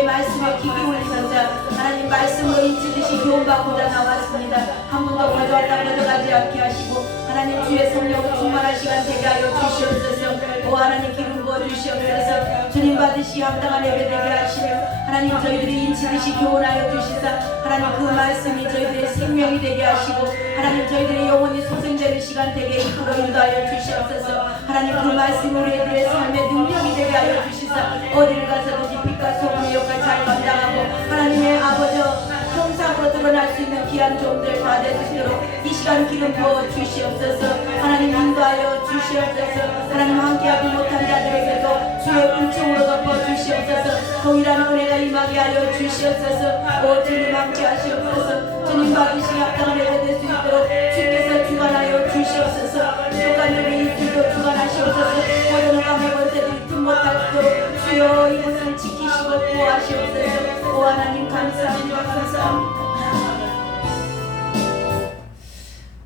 주의 말씀에 귀 기울이는 자 하나님 말씀으로 인치듯이 교훈받고자 나왔습니다. 한 분도 가져왔다 가져가지 않게 하시고 하나님 주의 성령으로 충만한 시간 되게 하여 주시옵소서. 오 하나님 기름 부어 주시옵소서. 주님 받으시 합당한 예배 되게 하시며 하나님 저희들이 인치듯이 교훈하여 주시사 하나님 그 말씀이 저희들의 생명이 되게 하시고 하나님 저희들의 영혼이 소생되는 시간 되게 이끌어 인도하여 주시옵소서. 하나님 그 말씀이 우리들의 삶의 능력이 되게 하여 주시사 어디를 가서든지 빛과 소금의 역할 잘 감당하고 하나님의 아버지 형상으로 드러날 수 있는 귀한 종들 다 될 수 있도록 이 시간 기름 부어 주시옵소서. 하나님 인도하여 주시옵소서. 하나님 함께하지 못한 자들에게도 주의 은총으로 덮어 주시옵소서. 동일한 은혜가 임하게 하여 주시옵소서. 오 주님 함께 하시옵소서. 주님 받으시 합당한 예배 될 수 있도록 주께서 주관하여 주시옵소서. 부족한 점이 있을도 주관하시옵소서. 모든 흑암의 권세들이 틈 못하도록 주여 이곳을 지키시고 구하시옵소서. 오 하나님 감사합니다. 감사합니다.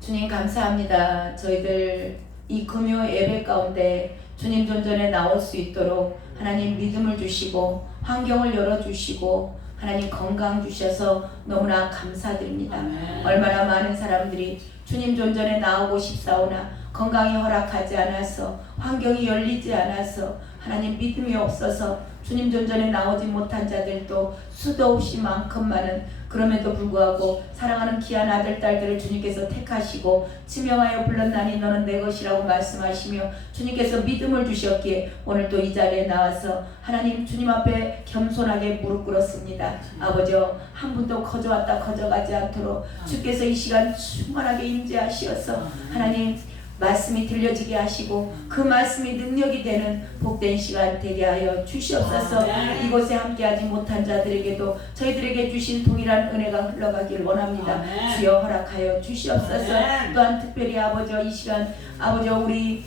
주님 감사합니다. 저희들 이 금요 예배 가운데 주님 존전에 나올 수 있도록 하나님 믿음을 주시고 환경을 열어주시고 하나님 건강 주셔서 너무나 감사드립니다. 얼마나 많은 사람들이 주님 존전에 나오고 싶사오나 건강이 허락하지 않아서 환경이 열리지 않아서 하나님 믿음이 없어서 주님 존전에 나오지 못한 자들도 수도 없이 많건 많은 그럼에도 불구하고 사랑하는 귀한 아들 딸들을 주님께서 택하시고 지명하여 불렀나니 너는 내 것이라고 말씀하시며 주님께서 믿음을 주셨기에 오늘 또 이 자리에 나와서 하나님 주님 앞에 겸손하게 무릎 꿇었습니다. 아버지여 한 분도 거저왔다 거저가지 않도록 주께서 이 시간 충만하게 임재하시어서 하나님 말씀이 들려지게 하시고 그 말씀이 능력이 되는 복된 시간 되게 하여 주시옵소서. 이곳에 함께하지 못한 자들에게도 저희들에게 주신 동일한 은혜가 흘러가기를 원합니다. 주여 허락하여 주시옵소서. 또한 특별히 아버지여 이 시간 아버지여 우리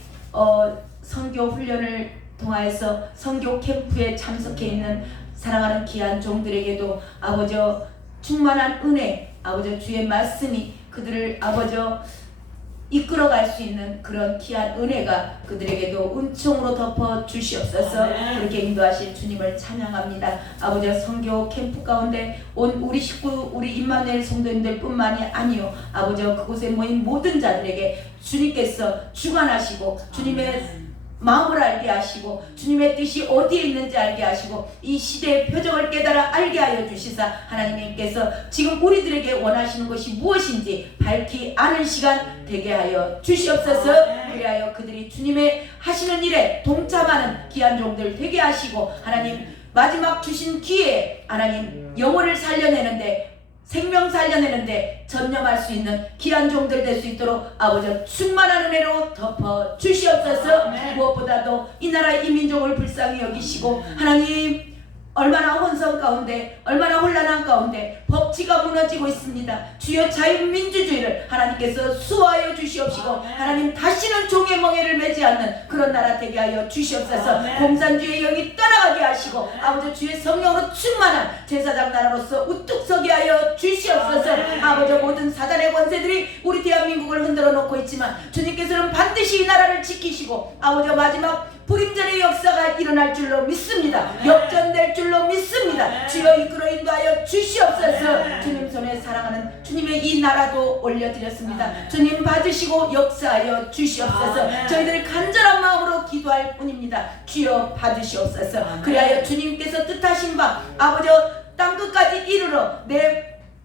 선교 훈련을 통하여서 선교 캠프에 참석해 있는 사랑하는 귀한 종들에게도 아버지여 충만한 은혜 아버지여 주의 말씀이 그들을 아버지여 이끌어갈 수 있는 그런 귀한 은혜가 그들에게도 은총으로 덮어 주시옵소서. 그렇게 인도하실 주님을 찬양합니다. 아버지 선교 캠프 가운데 온 우리 식구 우리 임마누엘 성도님들 뿐만이 아니요 아버지 그곳에 모인 모든 자들에게 주님께서 주관하시고 주님의 마음을 알게 하시고 주님의 뜻이 어디에 있는지 알게 하시고 이 시대의 표적을 깨달아 알게 하여 주시사 하나님께서 지금 우리들에게 원하시는 것이 무엇인지 밝히 아는 시간 되게 하여 주시옵소서. 그리하여 그들이 주님의 하시는 일에 동참하는 귀한 종들 되게 하시고 하나님 마지막 주신 기회에 하나님 영혼을 살려내는데 생명 살려내는데 전념할 수 있는 귀한 종들 될 수 있도록 아버지 충만한 은혜로 덮어 주시옵소서. 무엇보다도 이 나라 이 민족을 불쌍히 여기시고 하나님 얼마나 혼선 가운데 얼마나 혼란한 가운데 법치가 무너지고 있습니다. 주여 자유민주주의를 하나님께서 수호하여 주시옵시고 하나님 다시는 종의 멍에를 매지 않는 그런 나라 되게 하여 주시옵소서. 공산주의 영이 떠나가게 하시고 아버지 주의 성령으로 충만한 제사장 나라로서 우뚝 서게 하여 주시옵소서. 아버지 모든 사단의 권세들이 우리 대한민국을 흔들어 놓고 있지만 주님께서는 반드시 이 나라를 지키시고 아버지 마지막 불임절의 역사가 일어날 줄로 믿습니다. 역전될 줄로 믿습니다. 주여 이끌어 인도하여 주시옵소서. 주님 손에 사랑하는 주님의 이 나라도 올려드렸습니다. 주님 받으시고 역사하여 주시옵소서. 저희들이 간절한 마음으로 기도할 뿐입니다. 주여 받으시옵소서. 그리하여 주님께서 뜻하신 바 아버지 땅끝까지 이르러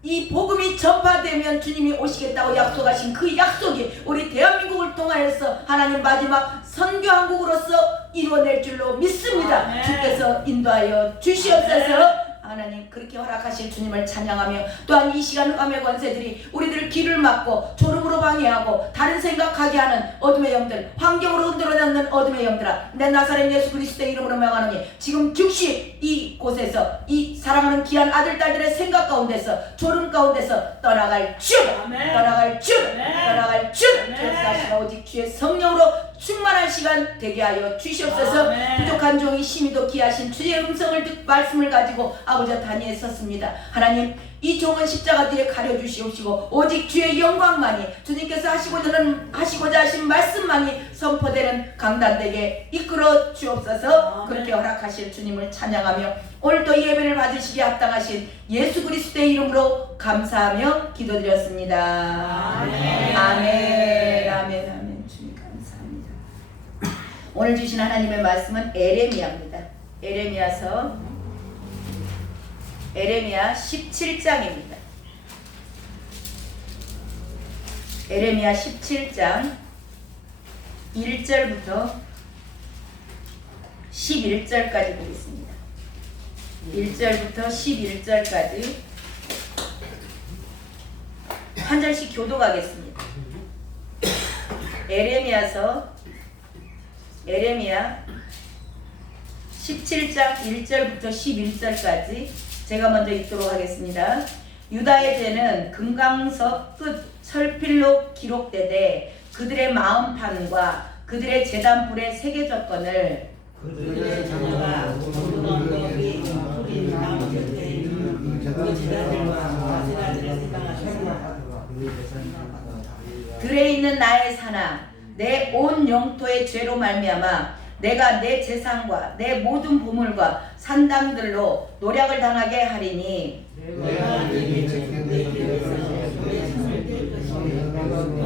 이 복음이 전파되면 주님이 오시겠다고 약속하신 그 약속이 우리 대한민국을 통하여서 하나님 마지막 선교한국으로서 이루어낼 줄로 믿습니다. 주께서 인도하여 주시옵소서. 하나님 그렇게 허락하실 주님을 찬양하며 또한 이 시간 흑암의 권세들이 우리들을 길을 막고 졸음으로 방해하고 다른 생각하게 하는 어둠의 영들 환경으로 흔들어 놓는 어둠의 영들아 내 나사렛 예수 그리스도의 이름으로 명하노니 지금 즉시 이곳에서 이 사랑하는 귀한 아들 딸들의 생각 가운데서 졸음 가운데서 떠나갈 줄 떠나갈 줄 떠나갈 줄 역사하시고 오직 주의 성령으로 충만한 시간 되게 하여 주시옵소서. 부족한 종이 심히도 귀하신 주의 음성을 말씀을 가지고 아버지 단위에 섰습니다. 하나님 이 종은 십자가 뒤에 가려주시옵시고 오직 주의 영광만이 주님께서 하시고자 하신 말씀만이 선포되는 강단되게 이끌어 주옵소서. 그렇게 허락하실 주님을 찬양하며 오늘도 이 예배를 받으시기 합당하신 예수 그리스도의 이름으로 감사하며 기도드렸습니다. 아멘. 아멘. 아멘. 아멘. 주님 감사합니다. 오늘 주신 하나님의 말씀은 에레미야입니다. 에레미야 17장입니다. 에레미야 17장 1절부터 11절까지 보겠습니다. 1절부터 11절까지 한 절씩 교독하겠습니다. 에레미야 17장 1절부터 11절까지 제가 먼저 읽도록 하겠습니다. 유다의 죄는 금강석 끝 철필로 기록되되 그들의 마음판과 그들의 제단불에 새겨졌거늘 그들의 자녀가 굵은 언덕이 푸린 나무 곁에 있는 그 제자들과 아세라들을 생각하셨으나 들에 있는 나의 산아 내 온 영토의 죄로 말미암아 내가 내 재산과 내 모든 보물과 산당들로 노략을 당하게 하리니 내가 네게 주는 내 길에서 내 손을 뗄 것이며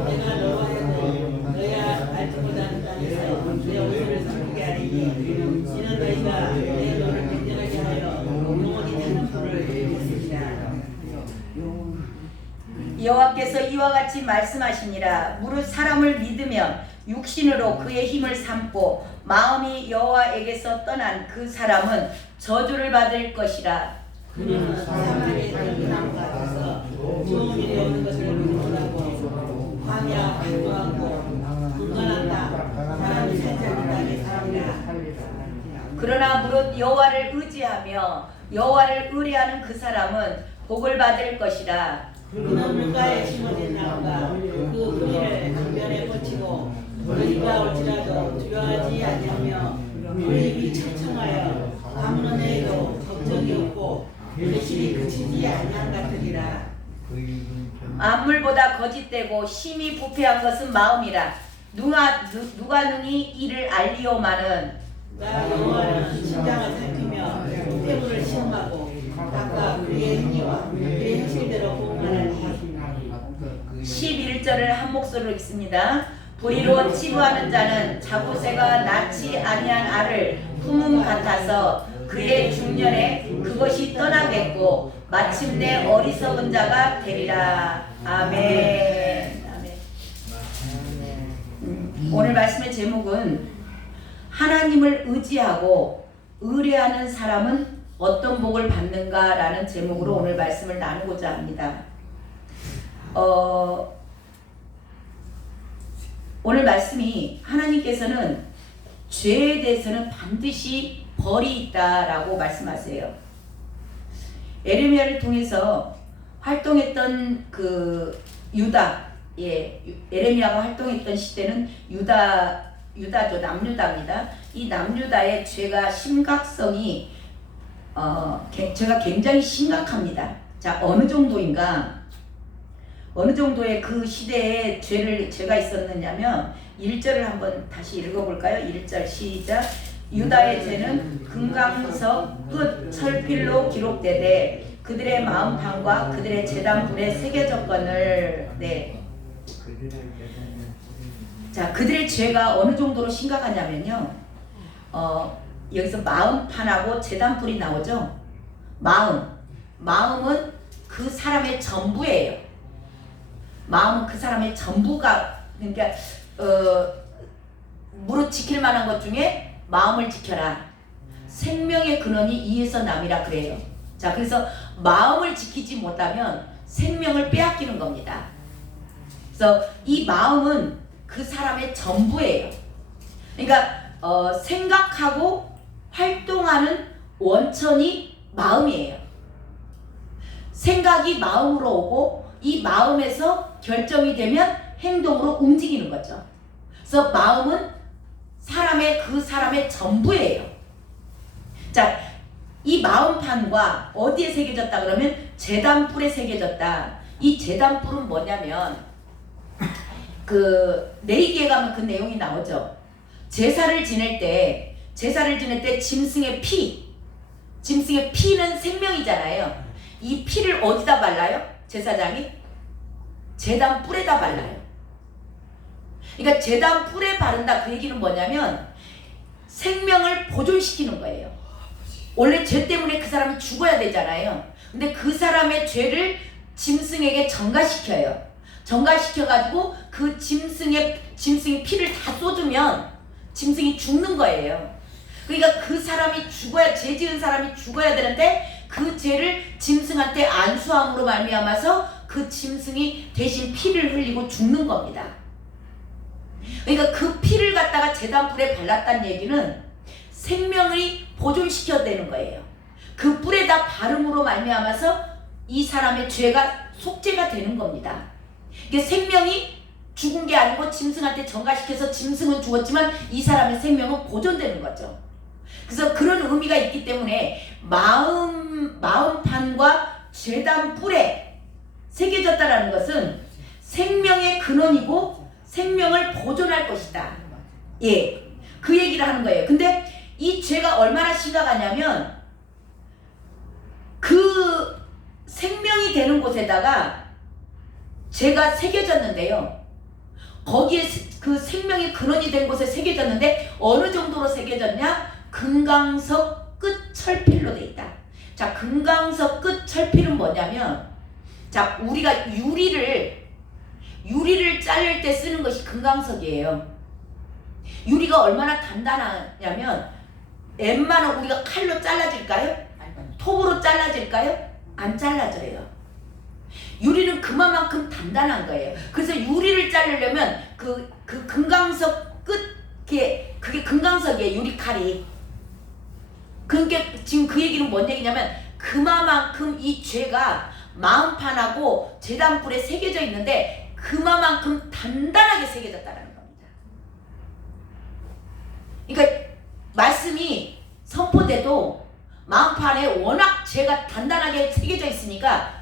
내가 너와 하여금 너의 알지못하는 땅에서 내 옷을 섞게 하리니 이는 너희가 내 너를 맹렬하게 하여 영원히 타는 불을 일으켰습니다. 여호와께서 이와 같이 말씀하시니라. 무릇 사람을 믿으면 육신으로 그의 힘을 삼고 마음이 여호와에게서 떠난 그 사람은 저주를 받을 것이라. 그는 사마리아의 들나무 같아서 좋은 일이 오는 것을 못하고 광야 불구하고 불건한 땅 사람이 살짝 땅에 살리라. 그러나 무릇 여호와를 의지하며 여호와를 의뢰하는 그 사람은 복을 받을 것이라. 그는 물가에 심어진 나무가 그 뿌리를 강변에 뻗치고 너희가 올지라도 두려워하지 아니하며 그 입이 청청하여 가문에도 걱정이 없고 결실이 그치지 아니한 같으리라. 만물보다 거짓되고 심히 부패한 것은 마음이라. 누가 능히 이를 알리오마는 나 여호와는 심장을 살피며 태부를 시험하고 각각 그의 행위와 그의 행실대로 공문하니 11절을 한 목소리로 읽습니다. 불의로 치부하는 자는 자고새가 낳지 아니한 알을 품음 같아서 그의 중년에 그것이 떠나겠고 마침내 어리석은 자가 되리라. 아멘. 아멘. 오늘 말씀의 제목은 하나님을 의지하고 의뢰하는 사람은 어떤 복을 받는가라는 제목으로 오늘 말씀을 나누고자 합니다. 오늘 말씀이 하나님께서는 죄에 대해서는 반드시 벌이 있다라고 말씀하세요. 에레미야를 통해서 활동했던 그 유다, 에레미야가 활동했던 시대는 유다죠, 남유다입니다. 이 남유다의 죄가 심각성이 죄가 굉장히 심각합니다. 자, 어느 정도인가? 어느 정도의 그 시대에 죄가 있었느냐면 1절을 한번 다시 읽어볼까요? 1절 시작. 유다의 죄는 금강석 끝 철필로 기록되되 그들의 마음판과 그들의 제단불에 새겨졌거늘. 네. 자, 그들의 죄가 어느 정도로 심각하냐면요. 여기서 마음판하고 제단불이 나오죠. 마음은 그 사람의 전부예요. 마음은 그 사람의 전부가, 그러니까 무릇 지킬 만한 것 중에 마음을 지켜라. 생명의 근원이 이에서 남이라 그래요. 자, 그래서 마음을 지키지 못하면 생명을 빼앗기는 겁니다. 그래서 이 마음은 그 사람의 전부예요. 그러니까 생각하고 활동하는 원천이 마음이에요. 생각이 마음으로 오고 이 마음에서 결정이 되면 행동으로 움직이는 거죠. 그래서 마음은 그 사람의 전부예요. 자, 이 마음판과 어디에 새겨졌다 그러면 제단불에 새겨졌다. 이 제단불은 뭐냐면 레위기에 가면 그 내용이 나오죠. 제사를 지낼 때 짐승의 피, 짐승의 피는 생명이잖아요. 이 피를 어디다 발라요? 제사장이? 제단 뿔에다 발라요. 그러니까 제단 뿔에 바른다 그 얘기는 뭐냐면 생명을 보존시키는 거예요. 원래 죄 때문에 그 사람이 죽어야 되잖아요. 근데 그 사람의 죄를 짐승에게 전가시켜요. 전가시켜가지고 그 짐승이 피를 다 쏟으면 짐승이 죽는 거예요. 그러니까 그 사람이 죽어야, 죄 지은 사람이 죽어야 되는데 그 죄를 짐승한테 안수함으로 말미암아서 그 짐승이 대신 피를 흘리고 죽는 겁니다. 그러니까 그 피를 갖다가 제단 뿔에 발랐다는 얘기는 생명을 보존시켜야 되는 거예요. 그 뿔에다 바름으로 말미암아서 이 사람의 죄가 속죄가 되는 겁니다. 이게 생명이 죽은 게 아니고 짐승한테 전가시켜서 짐승은 죽었지만 이 사람의 생명은 보존되는 거죠. 그래서 그런 의미가 있기 때문에 마음판과 제단 뿔에 새겨졌다라는 것은 생명의 근원이고 생명을 보존할 것이다. 예, 그 얘기를 하는 거예요. 근데 이 죄가 얼마나 심각하냐면 그 생명이 되는 곳에다가 죄가 새겨졌는데요. 거기에 그 생명의 근원이 된 곳에 새겨졌는데 어느 정도로 새겨졌냐? 금강석 끝 철필로 돼 있다. 자, 금강석 끝 철필은 뭐냐면, 자, 우리가 유리를 자를 때 쓰는 것이 금강석이에요. 유리가 얼마나 단단하냐면 웬만한 우리가 칼로 잘라질까요? 톱으로 잘라질까요? 안 잘라져요. 유리는 그만큼 단단한 거예요. 그래서 유리를 자르려면 그 금강석 그게 금강석이에요. 유리칼이. 그러니까 지금 그 얘기는 뭔 얘기냐면 그만큼 이 죄가 마음판하고 제단뿔에 새겨져 있는데 그만큼 단단하게 새겨졌다는 겁니다. 그러니까 말씀이 선포돼도 마음판에 워낙 죄가 단단하게 새겨져 있으니까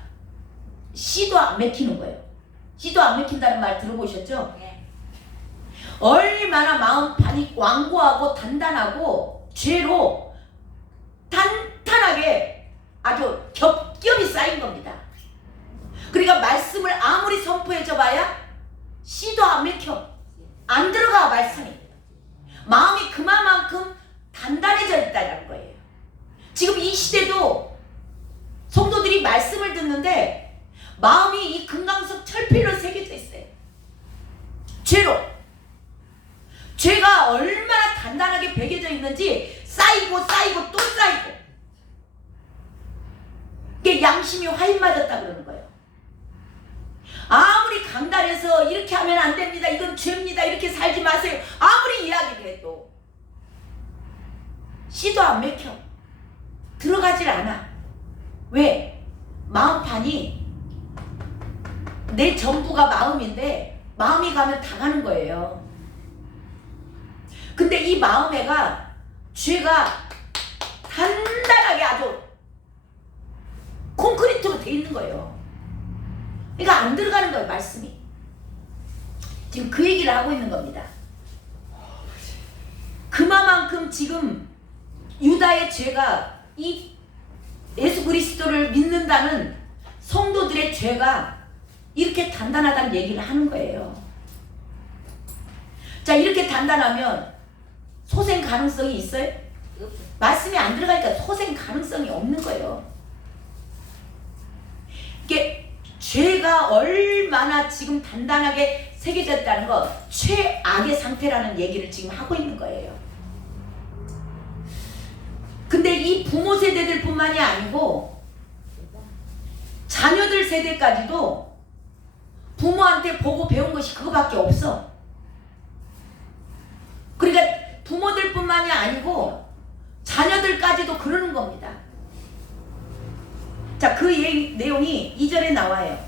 씨도 안 맥히는 거예요. 씨도 안 맥힌다는 말 들어보셨죠? 네. 얼마나 마음판이 완고하고 단단하고 죄로 탄탄하게 아주 겹겹이 쌓인 겁니다. 그러니까 말씀을 아무리 선포해줘 봐야 씨도 안 맥혀. 안 들어가 말씀이. 마음이 그만큼 단단해져 있다는 거예요. 지금 이 시대도 성도들이 말씀을 듣는데 마음이 이 금강석 철필로 새겨져 있어요. 죄가 얼마나 단단하게 배겨져 있는지 쌓이고 또 쌓이고 이게 양심이 화인 맞았다 그러는 거예요. 아무리 강단해서 이렇게 하면 안 됩니다, 이건 죄입니다, 이렇게 살지 마세요, 아무리 이야기를 해도 씨도 안 맥혀. 들어가질 않아. 왜? 마음판이 내 전부가 마음인데 마음이 가면 다 가는 거예요. 근데 이 마음에가 죄가 단단하게 아주 콘크리트로 돼 있는 거예요. 그러니까 안 들어가는 거예요, 말씀이. 지금 그 얘기를 하고 있는 겁니다. 그만큼 지금 유다의 죄가 이 예수 그리스도를 믿는다는 성도들의 죄가 이렇게 단단하다는 얘기를 하는 거예요. 자, 이렇게 단단하면 소생 가능성이 있어요? 말씀이 안 들어가니까 소생 가능성이 없는 거예요. 이게 죄가 얼마나 지금 단단하게 새겨졌다는 거, 최악의 상태라는 얘기를 지금 하고 있는 거예요. 근데 이 부모 세대들 뿐만이 아니고 자녀들 세대까지도 부모한테 보고 배운 것이 그거밖에 없어. 그러니까 부모들 뿐만이 아니고 자녀들까지도 그러는 겁니다. 자, 그 내용이 2절에 나와요.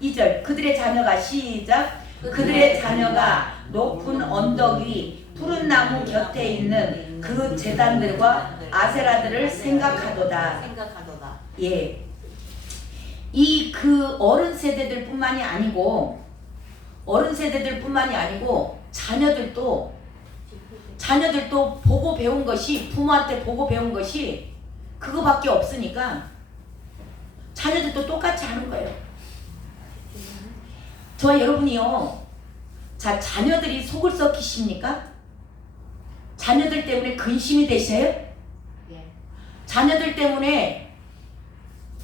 2절, 그들의 자녀가 시작. 그들의 자녀가 높은 언덕 위 푸른 나무 곁에 있는 그 제단들과 아세라들을 생각하도다. 예. 이 그 어른 세대들뿐만이 아니고 자녀들도 보고 배운 것이, 부모한테 보고 배운 것이 그거밖에 없으니까 자녀들도 똑같이 하는 거예요. 저와 여러분이요, 자, 자녀들이 속을 썩히십니까? 자녀들 때문에 근심이 되셔요? 자녀들 때문에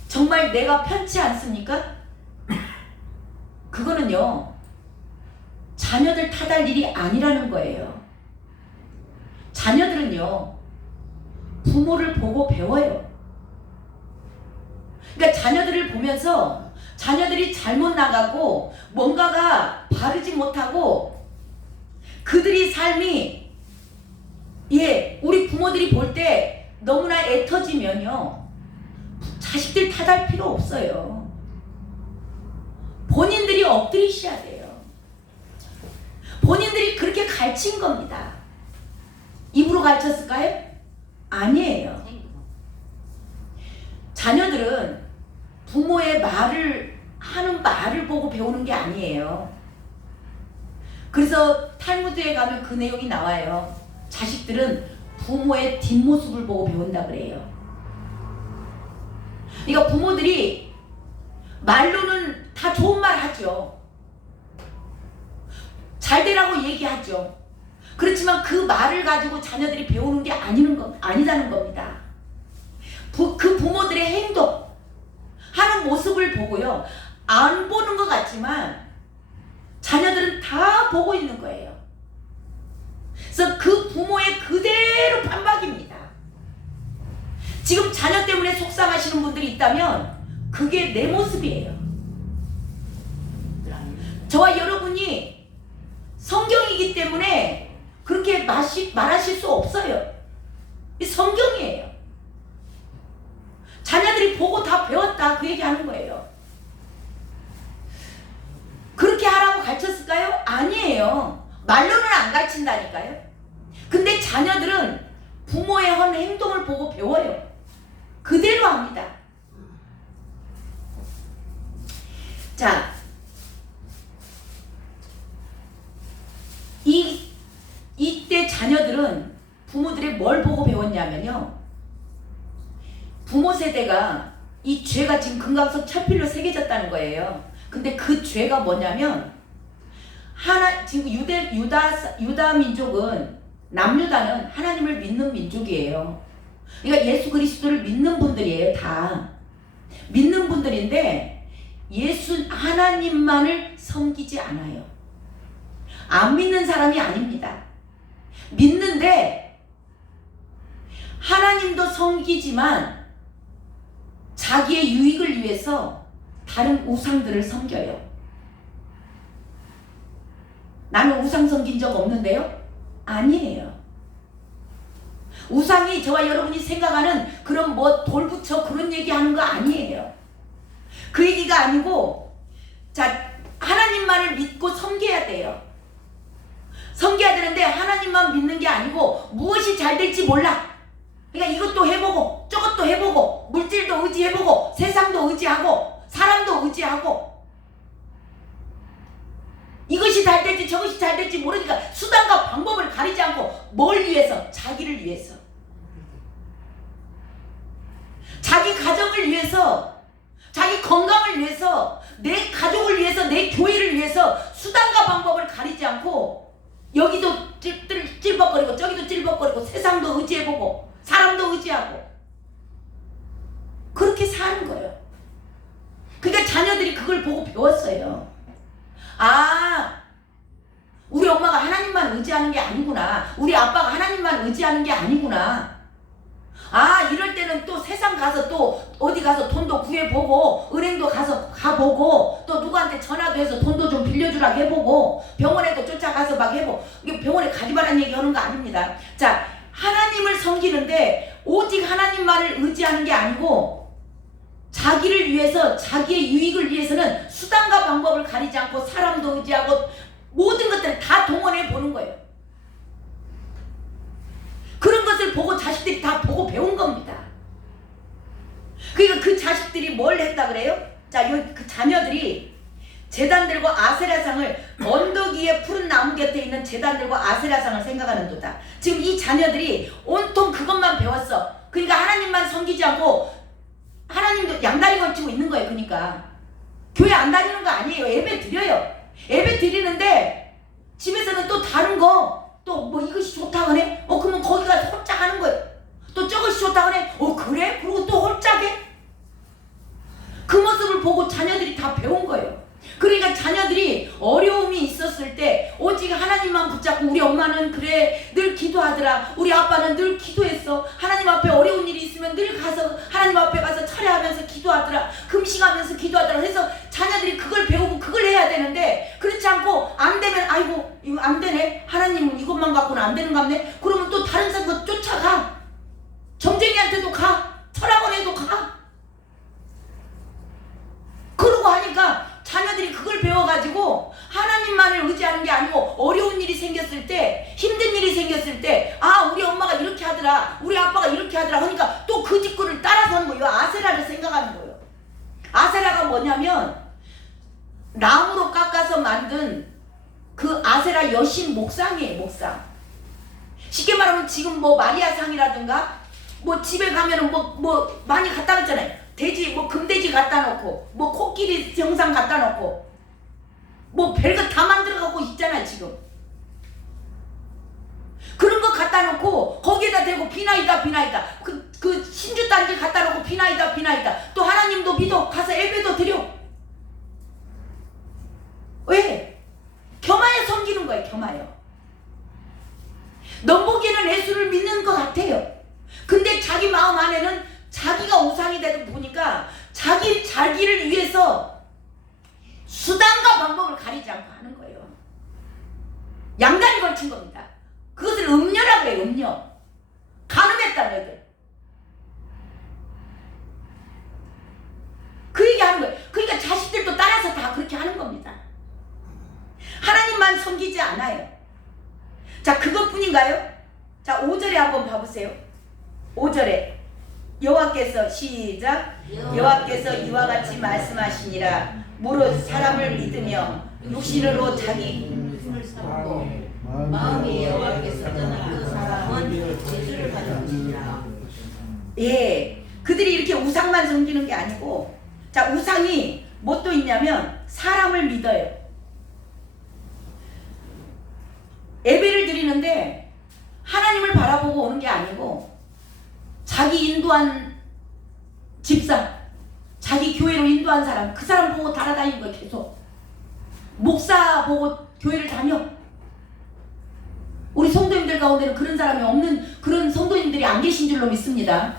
정말 내가 편치 않습니까? 그거는요, 자녀들 탓할 일이 아니라는 거예요. 자녀들은요, 부모를 보고 배워요. 그러니까 자녀들을 보면서 자녀들이 잘못 나가고 뭔가가 바르지 못하고 그들이 삶이, 우리 부모들이 볼 때 너무나 애터지면요, 자식들 탓할 필요 없어요. 본인들이 엎드리셔야 돼요. 본인들이 그렇게 가르친 겁니다. 입으로 가르쳤을까요? 아니에요. 자녀들은 부모의 하는 말을 보고 배우는 게 아니에요. 그래서 탈무드에 가면 그 내용이 나와요. 자식들은 부모의 뒷모습을 보고 배운다 그래요. 그러니까 부모들이 말로는 다 좋은 말 하죠. 잘 되라고 얘기하죠. 그렇지만 그 말을 가지고 자녀들이 배우는 게 아니다는 겁니다. 그 부모들의 행동, 하는 모습을 보고요, 안 보는 것 같지만 자녀들은 다 보고 있는 거예요. 그래서 그 부모의 그대로 반박입니다. 지금 자녀 때문에 속상하시는 분들이 있다면 그게 내 모습이에요. 저와 여러분이 성경이기 때문에 그렇게 말하실 수 없어요. 이 성경이에요. 자녀들이 보고 다 배웠다, 그 얘기 하는 거예요. 그렇게 하라고 가르쳤을까요? 아니에요. 말로는 안 가르친다니까요. 근데 자녀들은 부모의 한 행동을 보고 배워요. 그대로 합니다. 자, 이때 자녀들은 부모들이 뭘 보고 배웠냐면요, 부모 세대가 이 죄가 지금 금강석 철필로 새겨졌다는 거예요. 근데 그 죄가 뭐냐면, 지금 유다 민족은, 남유다는 하나님을 믿는 민족이에요. 그러니까 예수 그리스도를 믿는 분들이에요. 다 믿는 분들인데 하나님만을 섬기지 않아요. 안 믿는 사람이 아닙니다. 믿는데 하나님도 섬기지만 자기의 유익을 위해서 다른 우상들을 섬겨요. 나는 우상 섬긴 적 없는데요? 아니에요. 우상이 저와 여러분이 생각하는 그런 돌부처 그런 얘기하는 거 아니에요. 그 얘기가 아니고, 자, 하나님만을 믿고 섬겨야 돼요. 섬겨야 되는데 하나님만 믿는 게 아니고 무엇이 잘 될지 몰라. 그러니까 이것도 해보고 저것도 해보고 물질도 의지해보고 세상도 의지하고 사람도 의지하고, 이것이 잘 될지 저것이 잘 될지 모르니까 수단과 방법을 가리지 않고 뭘 위해서? 자기를 위해서, 자기 가정을 위해서, 자기 건강을 위해서, 내 가족을 위해서, 내 교회를 위해서 수단과 방법을 가리지 않고 여기도 찔벅거리고 저기도 찔벅거리고 세상도 의지해보고 사람도 의지하고 그렇게 사는 거예요. 그러니까 자녀들이 그걸 보고 배웠어요. 우리 엄마가 하나님만 의지하는 게 아니구나. 우리 아빠가 하나님만 의지하는 게 아니구나. 이럴 때는 또 세상 가서 또 어디 가서 돈도 구해보고 은행도 가보고 또 누구한테 전화도 해서 돈도 좀 빌려주라고 해보고 병원에도 쫓아가서 막 해보고. 이게 병원에 가지 말라는 얘기 하는 거 아닙니다. 자, 하나님을 섬기는데 오직 하나님만을 의지하는 게 아니고 자기를 위해서, 자기의 유익을 위해서는 수단과 방법을 가리지 않고 사람도 의지하고 모든 것들을 다 동원해 보는 거예요. 그런 것을 보고 자식들이 다 보고 배운 겁니다. 그러니까 그 자식들이 뭘 했다 그래요? 자, 그 자녀들이 제단 들고 아세라상을, 언덕 위에 푸른 나무 곁에 있는 제단 들고 아세라상을 생각하는 도다. 지금 이 자녀들이 온통 그것만 배웠어. 그러니까 하나님만 섬기지 않고 하나님도 양다리 걸치고 있는 거예요. 그러니까 교회 안 다니는 거 아니에요. 예배 드려요. 예배 드리는데 집에서는 또 다른 거 또 뭐 이것이 좋다 그래? 그러면 거기 가서 홀짝 하는 거예요. 또 저것이 좋다 그래? 그래? 그리고 또 홀짝해? 그 모습을 보고 자녀들이 다 배운 거예요. 그러니까 자녀들이 어려움이 있었을 때 오직 하나님만 붙잡고 우리 엄마는 그래 늘 기도하더라. 우리 아빠는 늘 기도했어. 하나님 앞에 어려운 일이 있으면 늘 가서 하나님 앞에 가서 철회하면서 기도하더라. 금식하면서 기도하더라. 그래서 자녀들이 그걸 배우고 그걸 해야 되는데 그렇지 않고 안 되면 아이고 이거 안 되네. 하나님은 이것만 갖고는 안 되는 가 보네. 그러면 또 다른 사람 쫓아가. 점쟁이한테도 가. 철학원에도 가. 그러고 하니까 자녀들이 그걸 배워가지고 하나님만을 의지하는 게 아니고 어려운 일이 생겼을 때 힘든 일이 생겼을 때 우리 엄마가 이렇게 하더라 우리 아빠가 이렇게 하더라 하니까 또 그 뒷골을 따라서는 거예요. 아세라를 생각하는 거예요. 아세라가 뭐냐면 나무로 깎아서 만든 그 아세라 여신 목상이에요. 목상. 쉽게 말하면 지금 뭐 마리아상이라든가 뭐 집에 가면은 뭐 많이 갖다 놨잖아요. 돼지 뭐 금돼지 갖다 놓고 뭐 코끼리 형상 갖다 놓고 뭐 별거 다 만들어가고 있잖아 지금. 그런 거 갖다 놓고 거기에다 대고 비나이다 그 신주단지 갖다 놓고 비나이다 또 하나님도 믿어 가서 예배도 드려. 왜? 겸하여 섬기는 거예요. 겸하여. 넘보기에는 예수를 믿는 것 같아요. 근데 자기 마음 안에는 자기가 우상이 되다 보니까 자기를 위해서 수단과 방법을 가리지 않고 하는 거예요. 양다리 걸친 겁니다. 그것을 음녀라고 해요. 음녀. 간음했다 너희들. 그 얘기 하는 거예요. 그러니까 자식들도 따라서 다 그렇게 하는 겁니다. 하나님만 섬기지 않아요. 자, 그것뿐인가요? 자, 5절에 한번 봐보세요. 5절에 여호와께서 시작. 여호와께서 이와 같이 말씀하시니라. 무릇 사람을 믿으며 육신으로 자기 힘을 삼고 마음이 여호와께서 떠나 그 사람은 저주를 받을 것이라. 예, 그들이 이렇게 우상만 섬기는 게 아니고, 자, 우상이 뭐 또 있냐면 사람을 믿어요. 예배를 드리는데 하나님을 바라보고 오는 게 아니고 자기 인도한 집사, 자기 교회로 인도한 사람, 그 사람 보고 따라다니는 거예요. 계속 목사 보고 교회를 다녀. 우리 성도님들 가운데는 그런 사람이 없는, 그런 성도님들이 안 계신 줄로 믿습니다.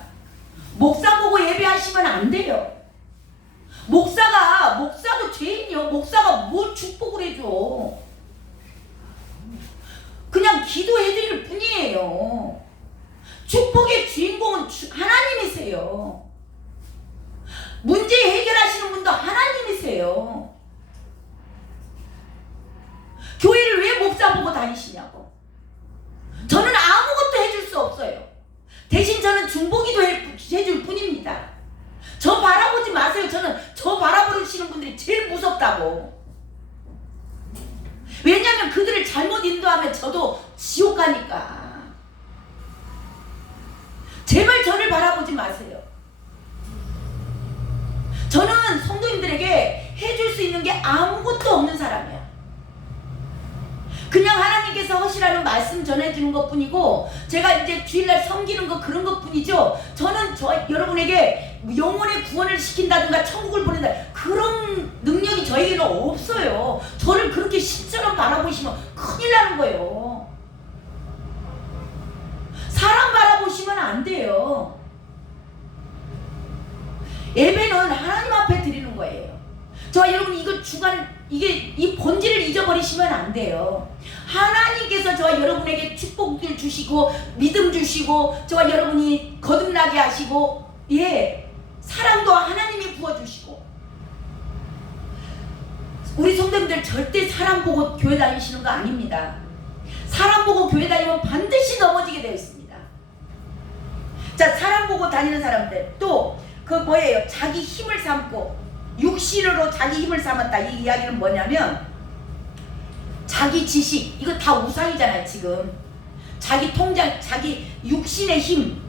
목사 보고 예배하시면 안 돼요. 목사도 죄인이요. 목사가 뭘 축복을 해줘. 그냥 기도해드릴 뿐이에요. 축복의 주인공은 하나님이세요. 문제 해결하시는 분도 하나님이세요. 교회를 왜 목사 보고 다니시냐고. 저는 아무것도 해줄 수 없어요. 대신 저는 중보기도 해줄 뿐입니다. 저 바라보지 마세요. 저는 저 바라보시는 분들이 제일 무섭다고. 왜냐하면 그들을 잘못 인도하면 저도 지옥 가니까. 제발 저를 바라보지 마세요. 저는 성도님들에게 해줄 수 있는 게 아무것도 없는 사람이야. 그냥 하나님께서 하시라는 말씀 전해주는 것 뿐이고, 제가 이제 주일날 섬기는 거 그런 것 뿐이죠. 저는 여러분에게 영혼의 구원을 시킨다든가 천국을 보낸다, 그런 능력이 저에게는 없어요. 저를 그렇게 신처럼 바라보시면 큰일 나는 거예요. 사람 바라보시면 안 돼요. 예배는 하나님 앞에 드리는 거예요. 저와 여러분, 이 본질을 잊어버리시면 안 돼요. 하나님께서 저와 여러분에게 축복을 주시고 믿음 주시고 저와 여러분이 거듭나게 하시고, 사랑도 하나님이 부어주시고. 우리 성도님들 절대 사람 보고 교회 다니시는 거 아닙니다. 사람 보고 교회 다니면 반드시 넘어지게 되어 있습니다. 자, 사람 보고 다니는 사람들 또 그 뭐예요? 자기 힘을 삼고 육신으로 자기 힘을 삼았다. 이 이야기는 뭐냐면 자기 지식, 이거 다 우상이잖아요. 지금 자기 통장, 자기 육신의 힘,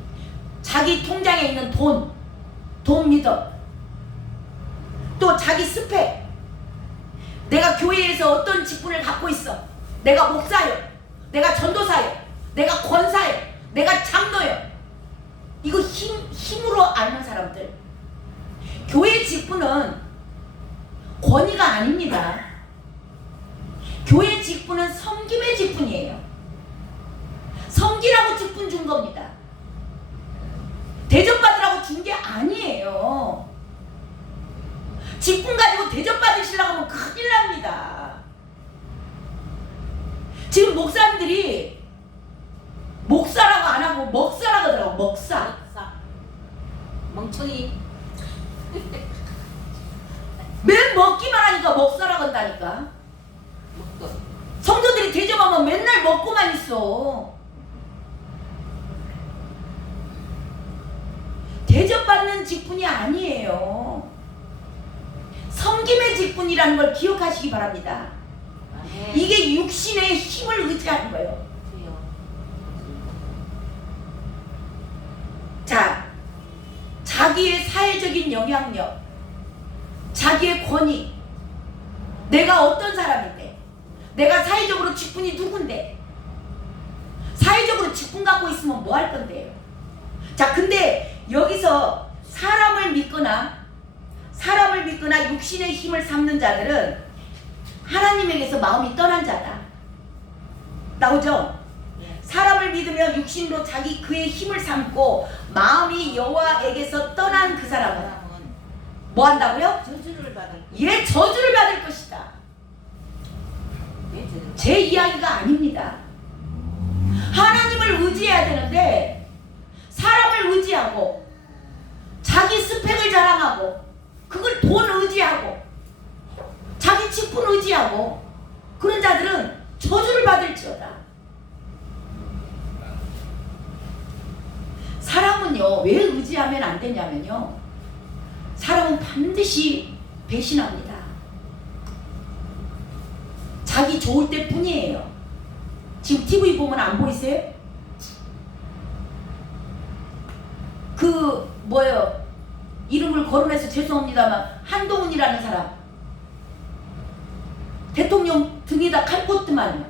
자기 통장에 있는 돈 믿어. 또 자기 스펙. 내가 교회에서 어떤 직분을 갖고 있어. 내가 목사요. 내가 전도사요. 내가 권사요. 내가 장로요. 이거 힘으로 아는 사람들. 교회 직분은 권위가 아닙니다. 교회 직분은 섬김의 직분이에요. 섬기라고 직분 준 겁니다. 대접받으라고 준 게 아니에요. 직분 가지고 대접받으시려고 하면 큰일 납니다. 지금 목사님들이 목사라고 안 하고 먹사라고 하더라고. 먹사. 멍청이. 맨 먹기만 하니까 먹사라고 한다니까. 성도들이 대접하면 맨날 먹고만 있어. 대접받는 직분이 아니에요. 섬김의 직분이라는 걸 기억하시기 바랍니다. 이게 육신의 힘을 의지하는 거예요. 자, 자기의 사회적인 영향력, 자기의 권위, 내가 어떤 사람인데, 내가 사회적으로 직분이 누군데, 사회적으로 직분 갖고 있으면 뭐 할 건데요? 자, 근데 여기서 사람을 믿거나 육신의 힘을 삼는 자들은 하나님에게서 마음이 떠난 자다. 나오죠? 사람을 믿으며 육신으로 그의 힘을 삼고 마음이 여호와에게서 떠난 그 사람은 뭐 한다고요? 저주를 받을. 예, 저주를 받을 것이다. 제 이야기가 아닙니다. 하나님을 의지해야 되는데 사람을 의지하고 자기 스펙을 자랑하고 그걸 돈 의지하고 자기 직분 의지하고 그런 자들은 저주를 받을지어다. 사람은요, 왜 의지하면 안 되냐면요, 사람은 반드시 배신합니다. 자기 좋을 때 뿐이에요. 지금 TV 보면 안 보이세요? 이름을 거론해서 죄송합니다만 한동훈이라는 사람 대통령 등에다 칼 꽂더만요.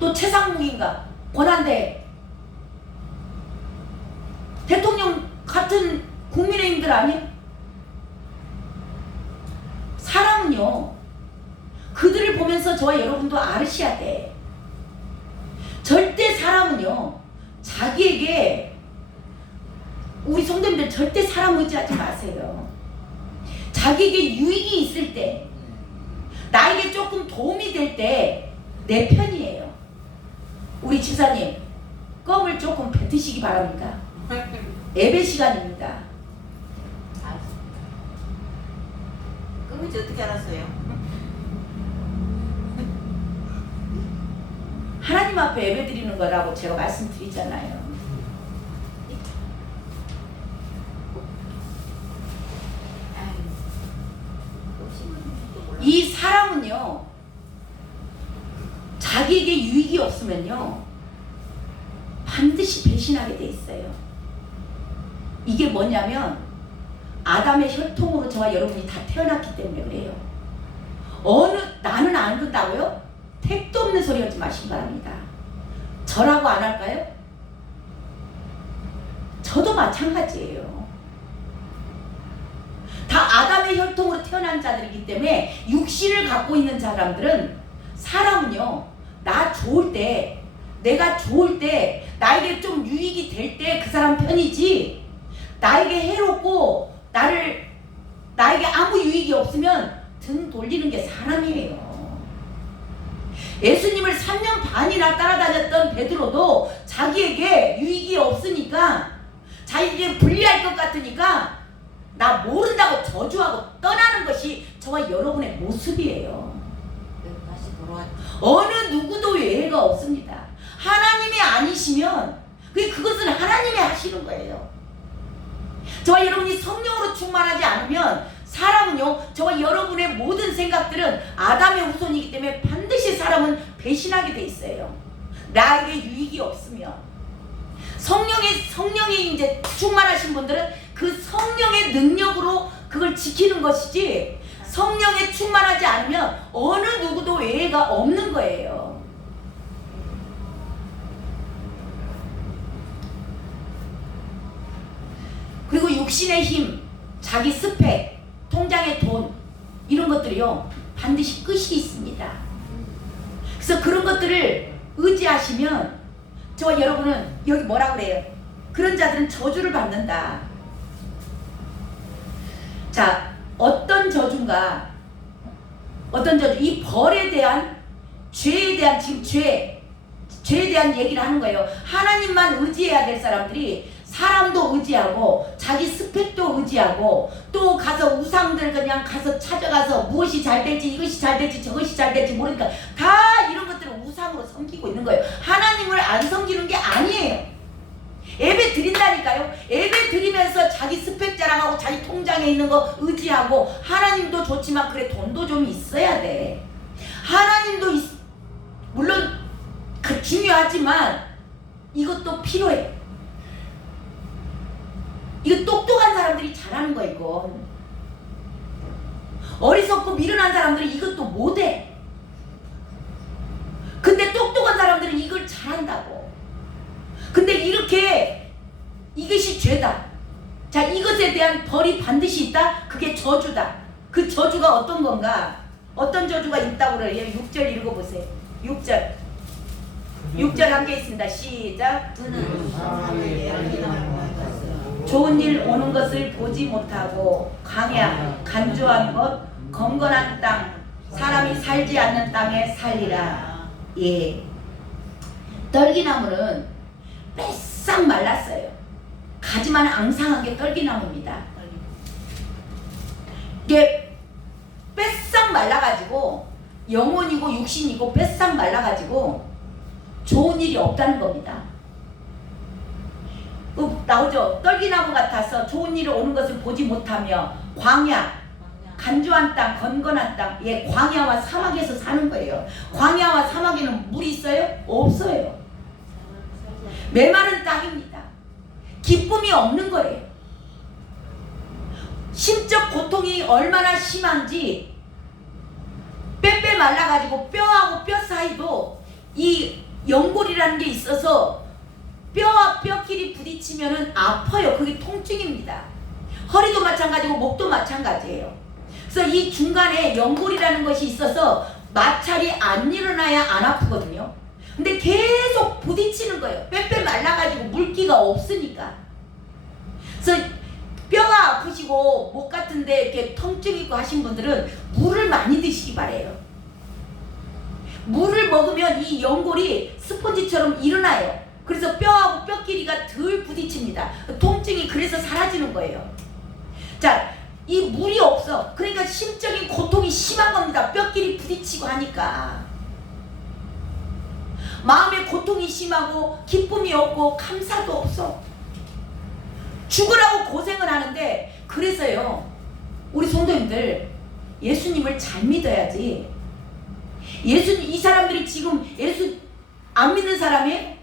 또 최상목인가 권한대 대통령 같은 국민의힘들 아니에요? 사람은요, 그들을 보면서 저와 여러분도 알으셔야 돼. 절대 사람은요, 자기에게, 우리 성도님들 절대 사람 의지하지 마세요. 자기에게 유익이 있을 때, 나에게 조금 도움이 될 때 내 편이에요. 우리 집사님, 껌을 조금 뱉으시기 바랍니다. 예배 시간입니다. 그런지 어떻게 알았어요? 하나님 앞에 예배 드리는 거라고 제가 말씀드리잖아요. 이 사람은요, 자기에게 유익이 없으면요, 반드시 배신하게 돼 있어요. 이게 뭐냐면 아담의 혈통으로 저와 여러분이 다 태어났기 때문에 그래요. 나는 안 그런다고요? 택도 없는 소리 하지 마시기 바랍니다. 저라고 안 할까요? 저도 마찬가지예요. 다 아담의 혈통으로 태어난 자들이기 때문에 육신을 갖고 있는 사람들은, 사람은요, 나 좋을 때, 내가 좋을 때, 나에게 좀 유익이 될 때 그 사람 편이지, 나에게 해롭고 나에게 아무 유익이 없으면 등 돌리는 게 사람이에요. 예수님을 3년 반이나 따라다녔던 베드로도 자기에게 유익이 없으니까, 자기에게 불리할 것 같으니까 나 모른다고 저주하고 떠나는 것이 저와 여러분의 모습이에요. 다시 돌아왔죠. 어느 누구도 예외가 없습니다. 하나님이 아니시면 그것은 하나님이 하시는 거예요. 저와 여러분이 성령으로 충만하지 않으면 사람은요, 저와 여러분의 모든 생각들은 아담의 후손이기 때문에 반드시 사람은 배신하게 돼 있어요. 나에게 유익이 없으면. 성령이 이제 충만하신 분들은 그 성령의 능력으로 그걸 지키는 것이지, 성령에 충만하지 않으면 어느 누구도 외회가 없는 거예요. 그리고 육신의 힘, 자기 스펙, 통장의 돈, 이런 것들이요 반드시 끝이 있습니다. 그래서 그런 것들을 의지하시면, 저 여러분은 여기 뭐라 그래요? 그런 자들은 저주를 받는다. 자, 어떤 저주인가? 어떤 저주? 이 벌에 대한, 죄에 대한, 지금 죄에 대한 얘기를 하는 거예요. 하나님만 의지해야 될 사람들이 사람도 의지하고 자기 스펙도 의지하고 또 가서 우상들 그냥 가서 찾아가서 무엇이 잘 될지, 이것이 잘 될지 저것이 잘 될지 모르니까 다 이런 것들을 우상으로 섬기고 있는 거예요. 하나님을 안 섬기는 게 아니에요. 예배 드린다니까요. 예배 드리면서 자기 스펙 자랑하고 자기 통장에 있는 거 의지하고, 하나님도 좋지만 그래 돈도 좀 있어야 돼. 하나님도 물론 그 중요하지만 이것도 필요해. 이거 똑똑한 사람들이 잘하는 거야. 이건 어리석고 미련한 사람들은 이것도 못해. 근데 똑똑한 사람들은 이걸 잘한다고. 근데 이렇게 이것이 죄다. 자, 이것에 대한 벌이 반드시 있다. 그게 저주다. 그 저주가 어떤 건가? 어떤 저주가 있다고 그래요? 6절 읽어보세요. 6절 함께 있습니다. 시작. 좋은 일 오는 것을 보지 못하고 광야, 간조한 곳, 건건한 땅, 사람이 살지 않는 땅에 살리라. 예. 떨기나무는 빼싹 말랐어요. 가지만 앙상한 게 떨기나무입니다. 이게 빼싹 말라가지고 영혼이고 육신이고 빼싹 말라가지고 좋은 일이 없다는 겁니다. 나오죠. 떨기나무 같아서 좋은 일이 오는 것을 보지 못하며 광야, 간조한 땅, 건건한 땅. 예, 광야와 사막에서 사는 거예요. 광야와 사막에는 물이 있어요? 없어요. 메마른 땅입니다. 기쁨이 없는 거예요. 심적 고통이 얼마나 심한지, 빼빼 말라가지고 뼈하고 뼈 사이도 이 연골이라는 게 있어서 뼈와 뼈끼리 부딪히면은 아파요. 그게 통증입니다. 허리도 마찬가지고 목도 마찬가지예요. 그래서 이 중간에 연골이라는 것이 있어서 마찰이 안 일어나야 안 아프거든요. 근데 계속 부딪히는 거예요. 빼빼 말라가지고 물기가 없으니까. 그래서 뼈가 아프시고 목 같은데 이렇게 통증 있고 하신 분들은 물을 많이 드시기 바래요. 물을 먹으면 이 연골이 스펀지처럼 일어나요. 그래서 뼈하고 뼈끼리가 덜 부딪힙니다. 통증이 그래서 사라지는 거예요. 자, 이 물이 없어. 그러니까 심적인 고통이 심한 겁니다. 뼈끼리 부딪히고 하니까. 마음의 고통이 심하고 기쁨이 없고 감사도 없어. 죽으라고 고생을 하는데, 그래서요 우리 성도님들 예수님을 잘 믿어야지. 이 사람들이 지금 예수 안 믿는 사람이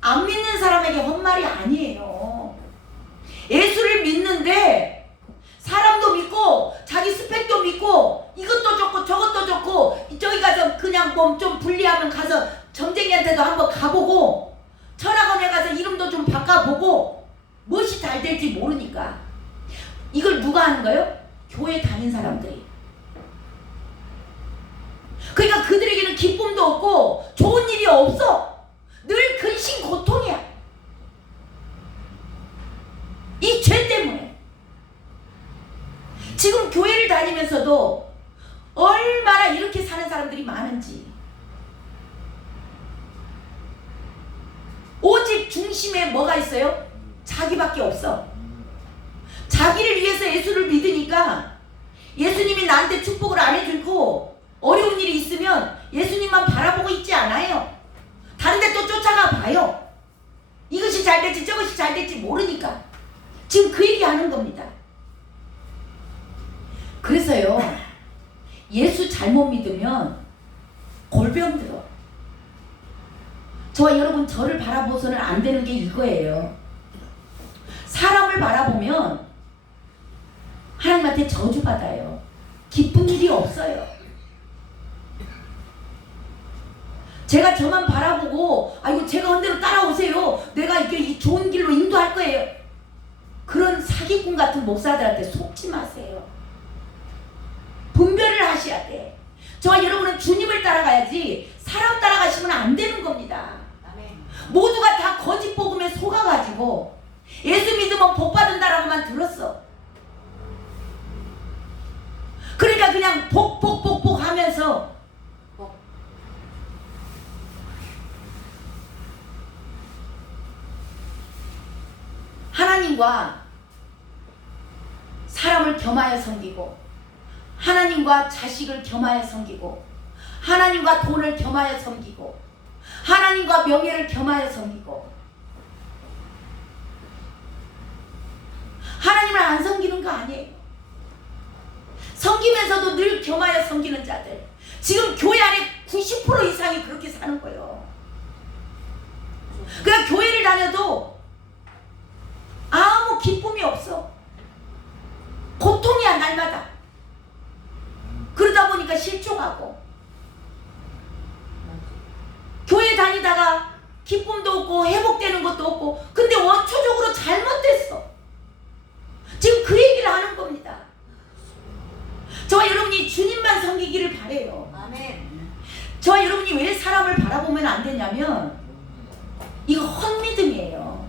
안 믿는 사람에게 헛말이 아니에요. 예수를 믿는데 사람도 믿고 자기 스펙도 믿고 이것도 좋고 저것도 좋고, 저기 가서 그냥 뭐 좀 불리하면 가서 점쟁이한테도 한번 가보고 철학원에 가서 이름도 좀 바꿔보고 무엇이 잘 될지 모르니까. 이걸 누가 하는 거예요? 교회 다닌 사람들이. 그러니까 그들에게는 기쁨도 없고 좋은 일이 없어. 늘 근심 고통이야. 이 죄 때문에. 지금 교회를 다니면서도 얼마나 이렇게 사는 사람들이 많은지. 오직 중심에 뭐가 있어요? 자기밖에 없어. 자기를 위해서 예수를 믿으니까 예수님이 나한테 축복을 안 해주고 어려운 일이 있으면 예수님만 바라보고 있지 않아요. 다른 데 또 쫓아가 봐요. 이것이 잘 될지 저것이 잘 될지 모르니까. 지금 그 얘기 하는 겁니다. 그래서요, 예수 잘못 믿으면 골병 들어. 저와 여러분 저를 바라보서는 안 되는 게 이거예요. 사람을 바라보면 하나님한테 저주받아요. 기쁜 일이 없어요. 제가 저만 바라보고 아이고 제가 한 대로 따라오세요. 내가 이렇게 이 좋은 길로 인도할 거예요. 그런 사기꾼 같은 목사들한테 속지 마세요. 분별을 하셔야 돼. 저와 여러분은 주님을 따라가야지 사람 따라가시면 안 되는 겁니다. 모두가 다 거짓 복음에 속아가지고 예수 믿으면 복 받는다라고만 들었어. 그러니까 그냥 복 하면서 하나님과 사람을 겸하여 섬기고 하나님과 자식을 겸하여 섬기고 하나님과 돈을 겸하여 섬기고 하나님과 명예를 겸하여 섬기고 하나님을 안 섬기는 거 아니에요. 섬기면서도 늘 겸하여 섬기는 자들, 지금 교회 안에 90% 이상이 그렇게 사는 거예요. 그냥 교회를 다녀도 아무 기쁨이 없어. 고통이야 날마다. 그러다 보니까 실족하고 교회 다니다가 기쁨도 없고 회복되는 것도 없고 근데 원초적으로 잘못됐어. 지금 그 얘기를 하는 겁니다. 저와 여러분이 주님만 섬기기를 바래요. 아멘. 저와 여러분이 왜 사람을 바라보면 안 되냐면 이거 헛믿음이에요.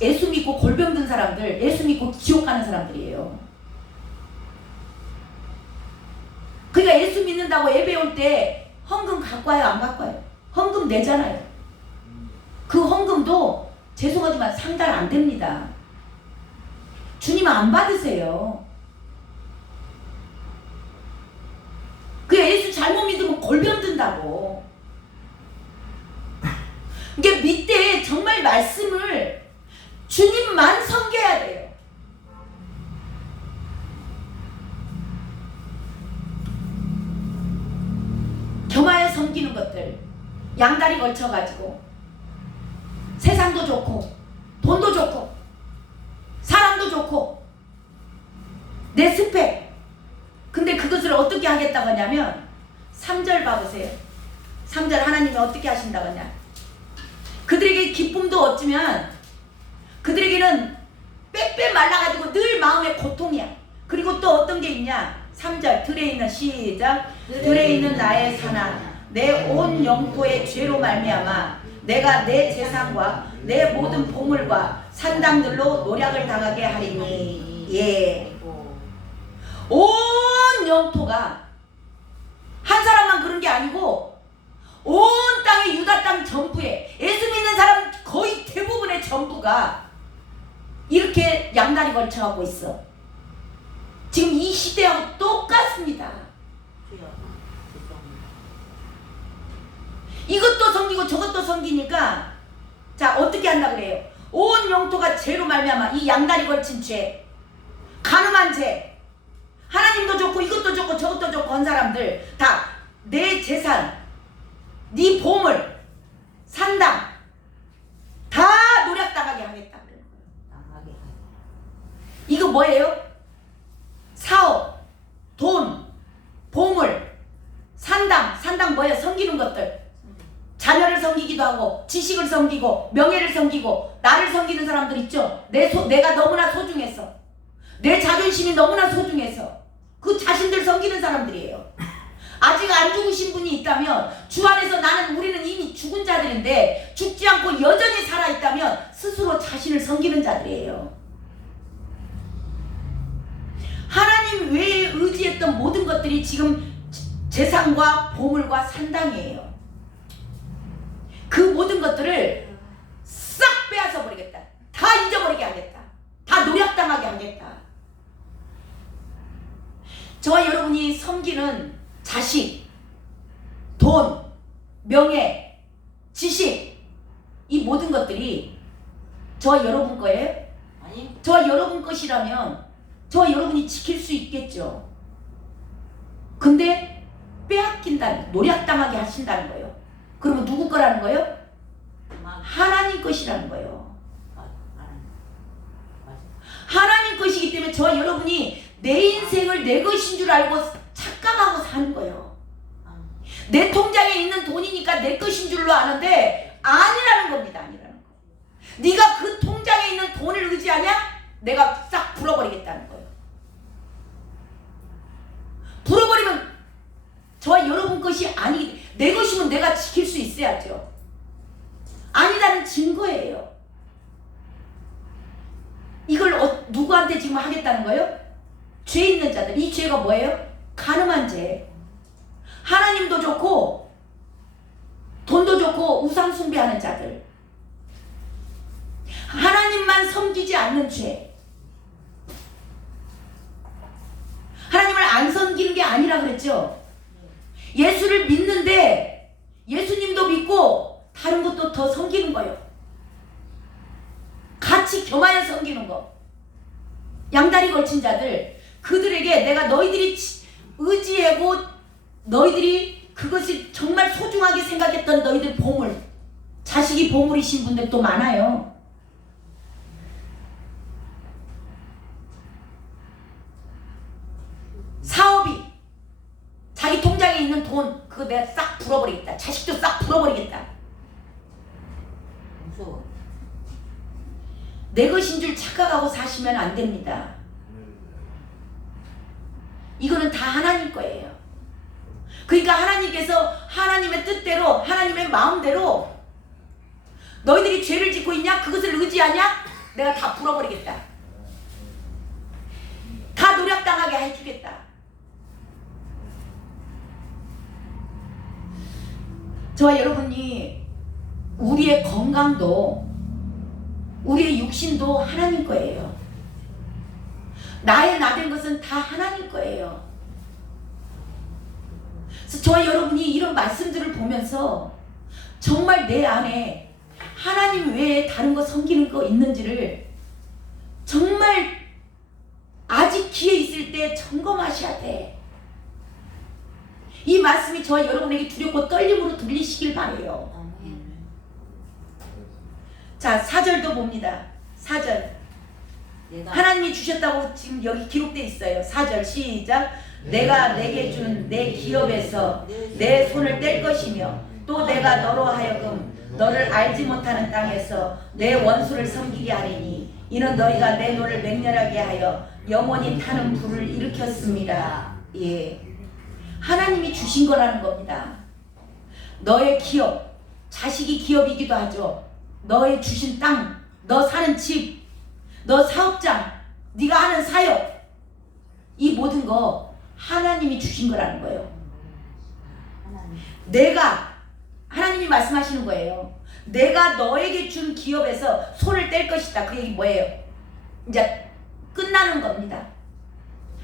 예수 믿고 골병 든 사람들, 예수 믿고 지옥 가는 사람들이에요. 그러니까 예수 믿는다고 예배 올 때 헌금 갖고 와요, 안 갖고 와요? 헌금 내잖아요. 그 헌금도 죄송하지만 상달 안 됩니다. 주님 안 받으세요. 그 예수 잘못 믿으면 골병 든다고. 이게 밑에 정말 말씀을 주님만 섬겨야 돼요. 겸하여 섬기는 것들, 양다리 걸쳐가지고 세상도 좋고 돈도 좋고 사람도 좋고 내 스펙. 근데 그것을 어떻게 하겠다고 하냐면 3절 봐보세요. 3절 하나님이 어떻게 하신다고 하냐. 그들에게 기쁨도 없지만 그들에게는 빽빽 말라가지고 늘 마음에 고통이야. 그리고 또 어떤 게 있냐. 3절 들에 있는 시작. 들에 있는 나의 산아 내 온 영토의 죄로 말미암아 내가 내 재산과 내 모든 보물과 산당들로 노략을 당하게 하리니. 예. 온 영토가 한 사람만 그런 게 아니고 온 땅의 유다 땅 전부에 예수 믿는 사람 거의 대부분의 전부가 이렇게 양다리 걸쳐가고 있어. 지금 이 시대하고 똑같습니다. 이것도 섬기고 저것도 섬기니까 자 어떻게 한다 그래요? 온 영토가 죄로 말미암아 이 양다리 걸친 죄, 가늠한 죄, 하나님도 좋고 이것도 좋고 저것도 좋고 한 사람들 다 내 재산, 네 보물, 산당 다 노략당하게 하겠다. 이거 뭐예요? 사업, 돈, 보물, 산당 뭐예요? 섬기는 것들. 자녀를 섬기기도 하고 지식을 섬기고 명예를 섬기고 나를 섬기는 사람들 있죠. 내가 너무나 소중해서 내 자존심이 너무나 소중해서 그 자신들 섬기는 사람들이에요. 아직 안 죽으신 분이 있다면 주 안에서 우리는 이미 죽은 자들인데 죽지 않고 여전히 살아있다면 스스로 자신을 섬기는 자들이에요. 하나님 외에 의지했던 모든 것들이 지금 재산과 보물과 산당이에요. 그 모든 것들을 싹 빼앗아 버리겠다. 다 잊어버리게 하겠다. 다 노략당하게 하겠다. 저와 여러분이 섬기는 자식, 돈, 명예, 지식 이 모든 것들이 저와 여러분 거예요? 아니. 저와 여러분 것이라면 저와 여러분이 지킬 수 있겠죠. 근데 빼앗긴다는, 노략당하게 하신다는 거예요. 그러면 누구 거라는 거예요? 하나님 것이라는 거예요. 하나님 것이기 때문에 저와 여러분이 내 인생을 내 것인 줄 알고 착각하고 사는 거예요. 내 통장에 있는 돈이니까 내 것인 줄로 아는데 아니라는 겁니다. 아니라는 거. 네가 그 통장에 있는 돈을 의지하냐? 내가 싹 불어버리겠다는 거예요. 불어버리면 저와 여러분 것이 아니, 내 것이면 내가 지킬 수 있어야죠. 아니라는 증거예요. 이걸 누구한테 지금 하겠다는 거예요? 죄 있는 자들. 이 죄가 뭐예요? 간음한 죄. 하나님도 좋고 돈도 좋고 우상 숭배하는 자들. 하나님만 섬기지 않는 죄. 하나님을 안 섬기는 게 아니라 그랬죠. 예수를 믿는데 예수님도 믿고 다른 것도 더 섬기는 거예요. 같이 겸하여 섬기는 거. 양다리 걸친 자들, 그들에게 내가 너희들이 의지하고 너희들이 그것이 정말 소중하게 생각했던 너희들 보물, 자식이 보물이신 분들도 많아요. 사업이 자기 통장에 있는 돈 그거 내가 싹 불어버리겠다. 자식도 싹 불어버리겠다. 무서워. 내 것인 줄 착각하고 사시면 안 됩니다. 이거는 다 하나님 거예요. 그러니까 하나님께서 하나님의 뜻대로, 하나님의 마음대로 너희들이 죄를 짓고 있냐? 그것을 의지하냐? 내가 다 풀어버리겠다. 다 노략당하게 해주겠다. 저와 여러분이 우리의 건강도 우리의 육신도 하나님 거예요. 나의 나된 것은 다 하나님 거예요. 그래서 저와 여러분이 이런 말씀들을 보면서 정말 내 안에 하나님 외에 다른 거 섬기는 거 있는지를 정말 아직 기회 있을 때 점검하셔야 돼. 이 말씀이 저와 여러분에게 두렵고 떨림으로 들리시길 바래요. 자, 4절도 봅니다. 4절. 하나님이 주셨다고 지금 여기 기록되어 있어요. 4절 시작. 내가 내게 준 내 기업에서 내 손을 뗄 것이며 또 내가 너로 하여금 너를 알지 못하는 땅에서 내 원수를 섬기게 하리니 이는 너희가 내 노를 맹렬하게 하여 영원히 타는 불을 일으켰습니다. 예, 하나님이 주신 거라는 겁니다. 너의 기업, 자식이 기업이기도 하죠. 너의 주신 땅, 너 사는 집, 너 사업장, 네가 하는 사역, 이 모든 거 하나님이 주신 거라는 거예요. 내가, 하나님이 말씀하시는 거예요. 내가 너에게 준 기업에서 손을 뗄 것이다. 그 얘기 뭐예요? 이제 끝나는 겁니다.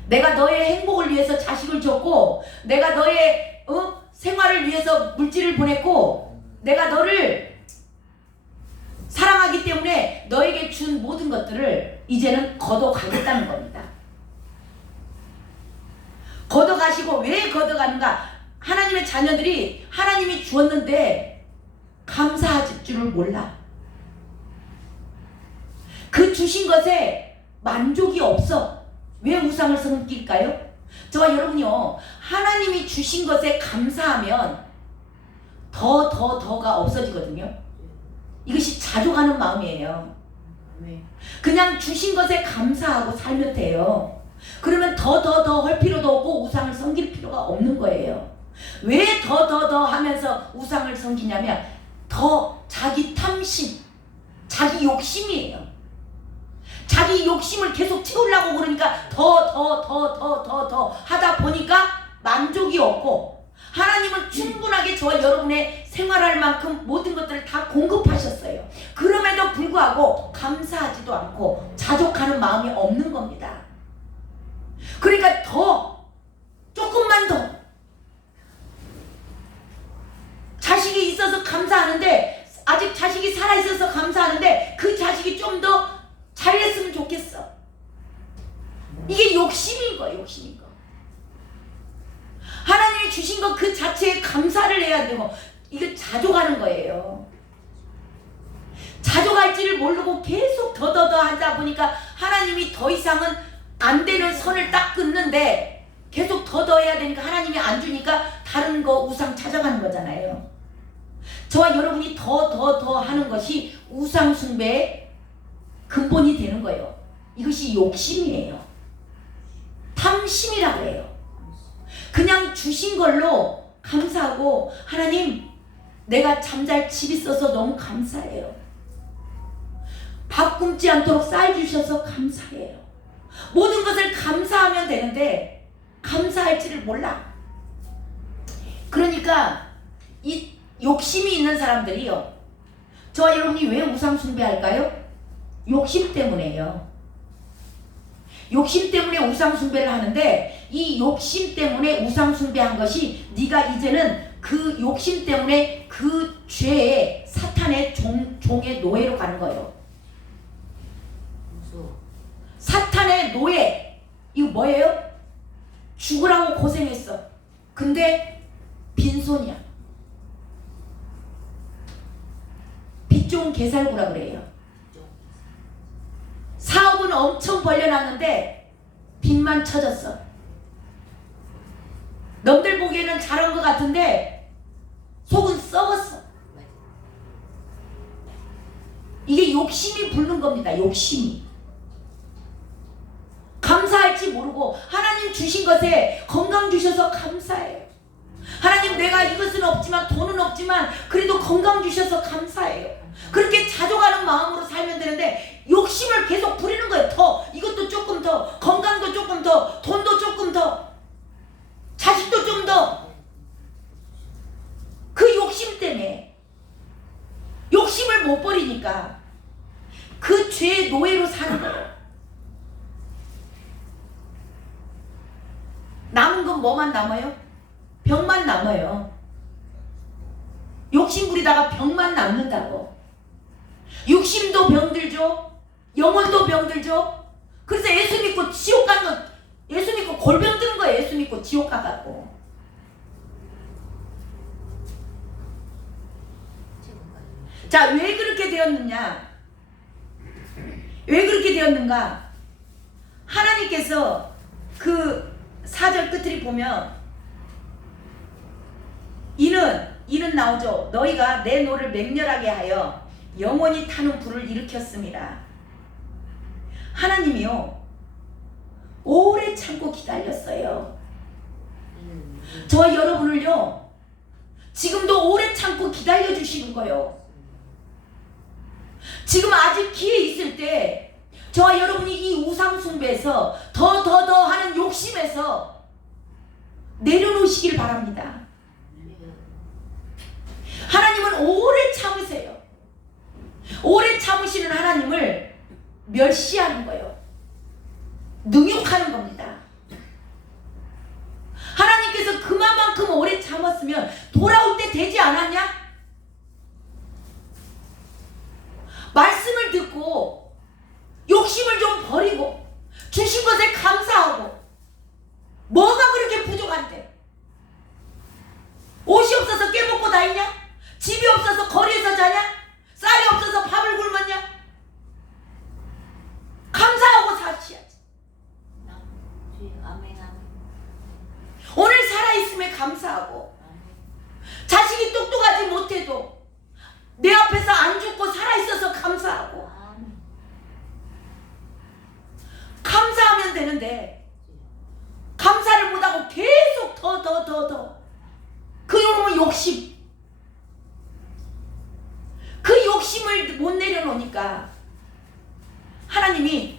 내가 너의 행복을 위해서 자식을 줬고, 내가 너의 생활을 위해서 물질을 보냈고, 내가 너를 사랑하기 때문에 너에게 준 모든 것들을 이제는 걷어가겠다는 겁니다. 걷어가시고, 왜 걷어가는가? 하나님의 자녀들이 하나님이 주었는데 감사할 줄을 몰라. 그 주신 것에 만족이 없어. 왜 우상을 섬길까요? 저와 여러분이요, 하나님이 주신 것에 감사하면 더가 없어지거든요. 이것이 자족하는 마음이에요. 그냥 주신 것에 감사하고 살면 돼요. 그러면 더 할 필요도 없고 우상을 섬길 필요가 없는 거예요. 왜 더 하면서 우상을 섬기냐면 더 자기 탐심, 자기 욕심이에요. 자기 욕심을 계속 채우려고 그러니까 더 하다 보니까 만족이 없고, 하나님은 충분하게 저와 여러분의 생활할 만큼 모든 것들을 다 공급하셨어요. 그럼에도 불구하고 감사하지도 않고 자족하는 마음이 없는 겁니다. 그러니까 조금만 더 자식이 있어서 감사하는데, 아직 자식이 살아있어서 감사하는데 그 자식이 좀 더 잘했으면 좋겠어. 이게 욕심인 거예요. 욕심인 거. 하나님이 주신 것 그 자체에 감사를 해야 되고, 이거 자족하는 거예요. 자족할지를 모르고 계속 더더더 하다 보니까 하나님이 더 이상은 안 되는 선을 딱 끊는데 계속 더더 해야 되니까 하나님이 안 주니까 다른 거 우상 찾아가는 거잖아요. 저와 여러분이 더 하는 것이 우상 숭배의 근본이 되는 거예요. 이것이 욕심이에요. 탐심이라고 해요. 그냥 주신 걸로 감사하고, 하나님 내가 잠잘 집 있어서 너무 감사해요. 밥 굶지 않도록 쌀 주셔서 감사해요. 모든 것을 감사하면 되는데 감사할지를 몰라. 그러니까 이 욕심이 있는 사람들이요, 저와 여러분이 왜 우상 숭배할까요? 욕심 때문에요. 욕심 때문에 우상 숭배를 하는데, 이 욕심 때문에 우상 숭배한 것이 네가 이제는 그 욕심 때문에 그 죄의 사탄의 종의 노예로 가는 거예요. 사탄의 노예. 이거 뭐예요? 죽으라고 고생했어. 근데 빈손이야. 빚 좋은 개살구라 그래요. 사업은 엄청 벌려놨는데 빚만 쳐졌어. 남들 보기에는 잘한 것 같은데 속은 썩었어. 이게 욕심이 부르는 겁니다. 욕심이. 감사할지 모르고, 하나님 주신 것에 건강 주셔서 감사해요. 하나님 내가 이것은 없지만, 돈은 없지만 그래도 건강 주셔서 감사해요. 그렇게 자족하는 마음으로 살면 되는데 욕심을 계속 부리는 거예요. 더, 이것도 조금 더, 건강도 조금 더, 돈도 조금 더, 자식도 좀 더. 그 욕심 때문에, 욕심을 못 버리니까 그 죄의 노예로 사는 거예요. 남은 건 뭐만 남아요? 병만 남아요. 욕심 부리다가 병만 남는다고. 육심도 병들죠. 영혼도 병들죠. 그래서 예수 믿고 지옥 가는 건, 예수 믿고 골병 드는 거예요. 예수 믿고 지옥 가갖고. 자, 왜 그렇게 되었느냐? 왜 그렇게 되었는가? 하나님께서 그 4절 끝을 보면 이는 나오죠. 너희가 내 노를 맹렬하게 하여 영원히 타는 불을 일으켰습니다. 하나님이요, 오래 참고 기다렸어요. 저와 여러분을요, 지금도 오래 참고 기다려 주시는 거예요. 지금 아직 기회 있을 때 저와 여러분이 이 우상 숭배에서 더 하는 욕심에서 내려놓으시길 바랍니다. 하나님은 오래 참으세요. 오래 참으시는 하나님을 멸시하는 거예요. 능욕하는 겁니다. 하나님께서 그만큼 오래 참았으면 돌아올 때 되지 않았냐? 말씀을 듣고 욕심을 좀 버리고 주신 것에 감사하고, 뭐가 그렇게 부족한데? 옷이 없어서 깨먹고 다니냐? 집이 없어서 거리에서 자냐? 쌀이 없어서 밥을 굶었냐? 감사하고 사시야지. 오늘 살아있음에 감사하고, 자식이 똑똑하지 못해도 내 앞에서 안 죽고 살아있어서 감사하고, 감사하면 되는데 감사를 못하고 계속 더 그 욕은 욕심. 그 욕심을 못 내려놓으니까 하나님이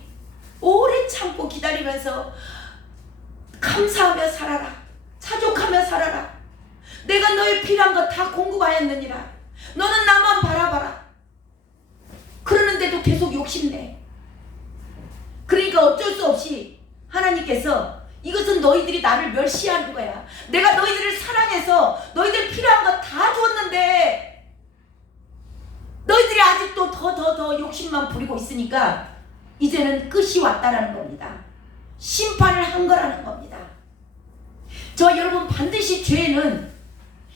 오래 참고 기다리면서 감사하며 살아라, 자족하며 살아라, 내가 너의 필요한 것 다 공급하였느니라, 너는 나만 바라봐라. 그러는데도 계속 욕심내. 그러니까 어쩔 수 없이 하나님께서 이것은 너희들이 나를 멸시하는 거야. 내가 너희들을 사랑해서 너희들 필요한 거 다 줬는데 너희들이 아직도 더 욕심만 부리고 있으니까 이제는 끝이 왔다라는 겁니다. 심판을 한 거라는 겁니다. 저 여러분 반드시 죄는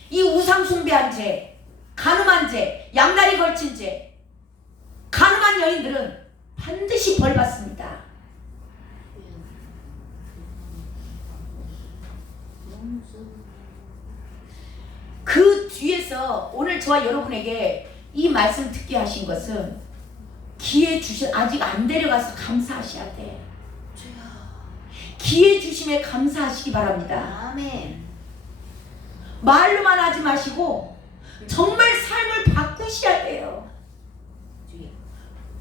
이 우상숭배한 죄, 간음한 죄, 양다리 걸친 죄, 간음한 여인들은 반드시 벌받습니다. 그 뒤에서 오늘 저와 여러분에게 이 말씀 듣게 하신 것은 기회 주신 아직 안 데려가서 감사하셔야 돼. 기회 주심에 감사하시기 바랍니다. 아멘. 말로만 하지 마시고 정말 삶을 바꾸셔야 돼요.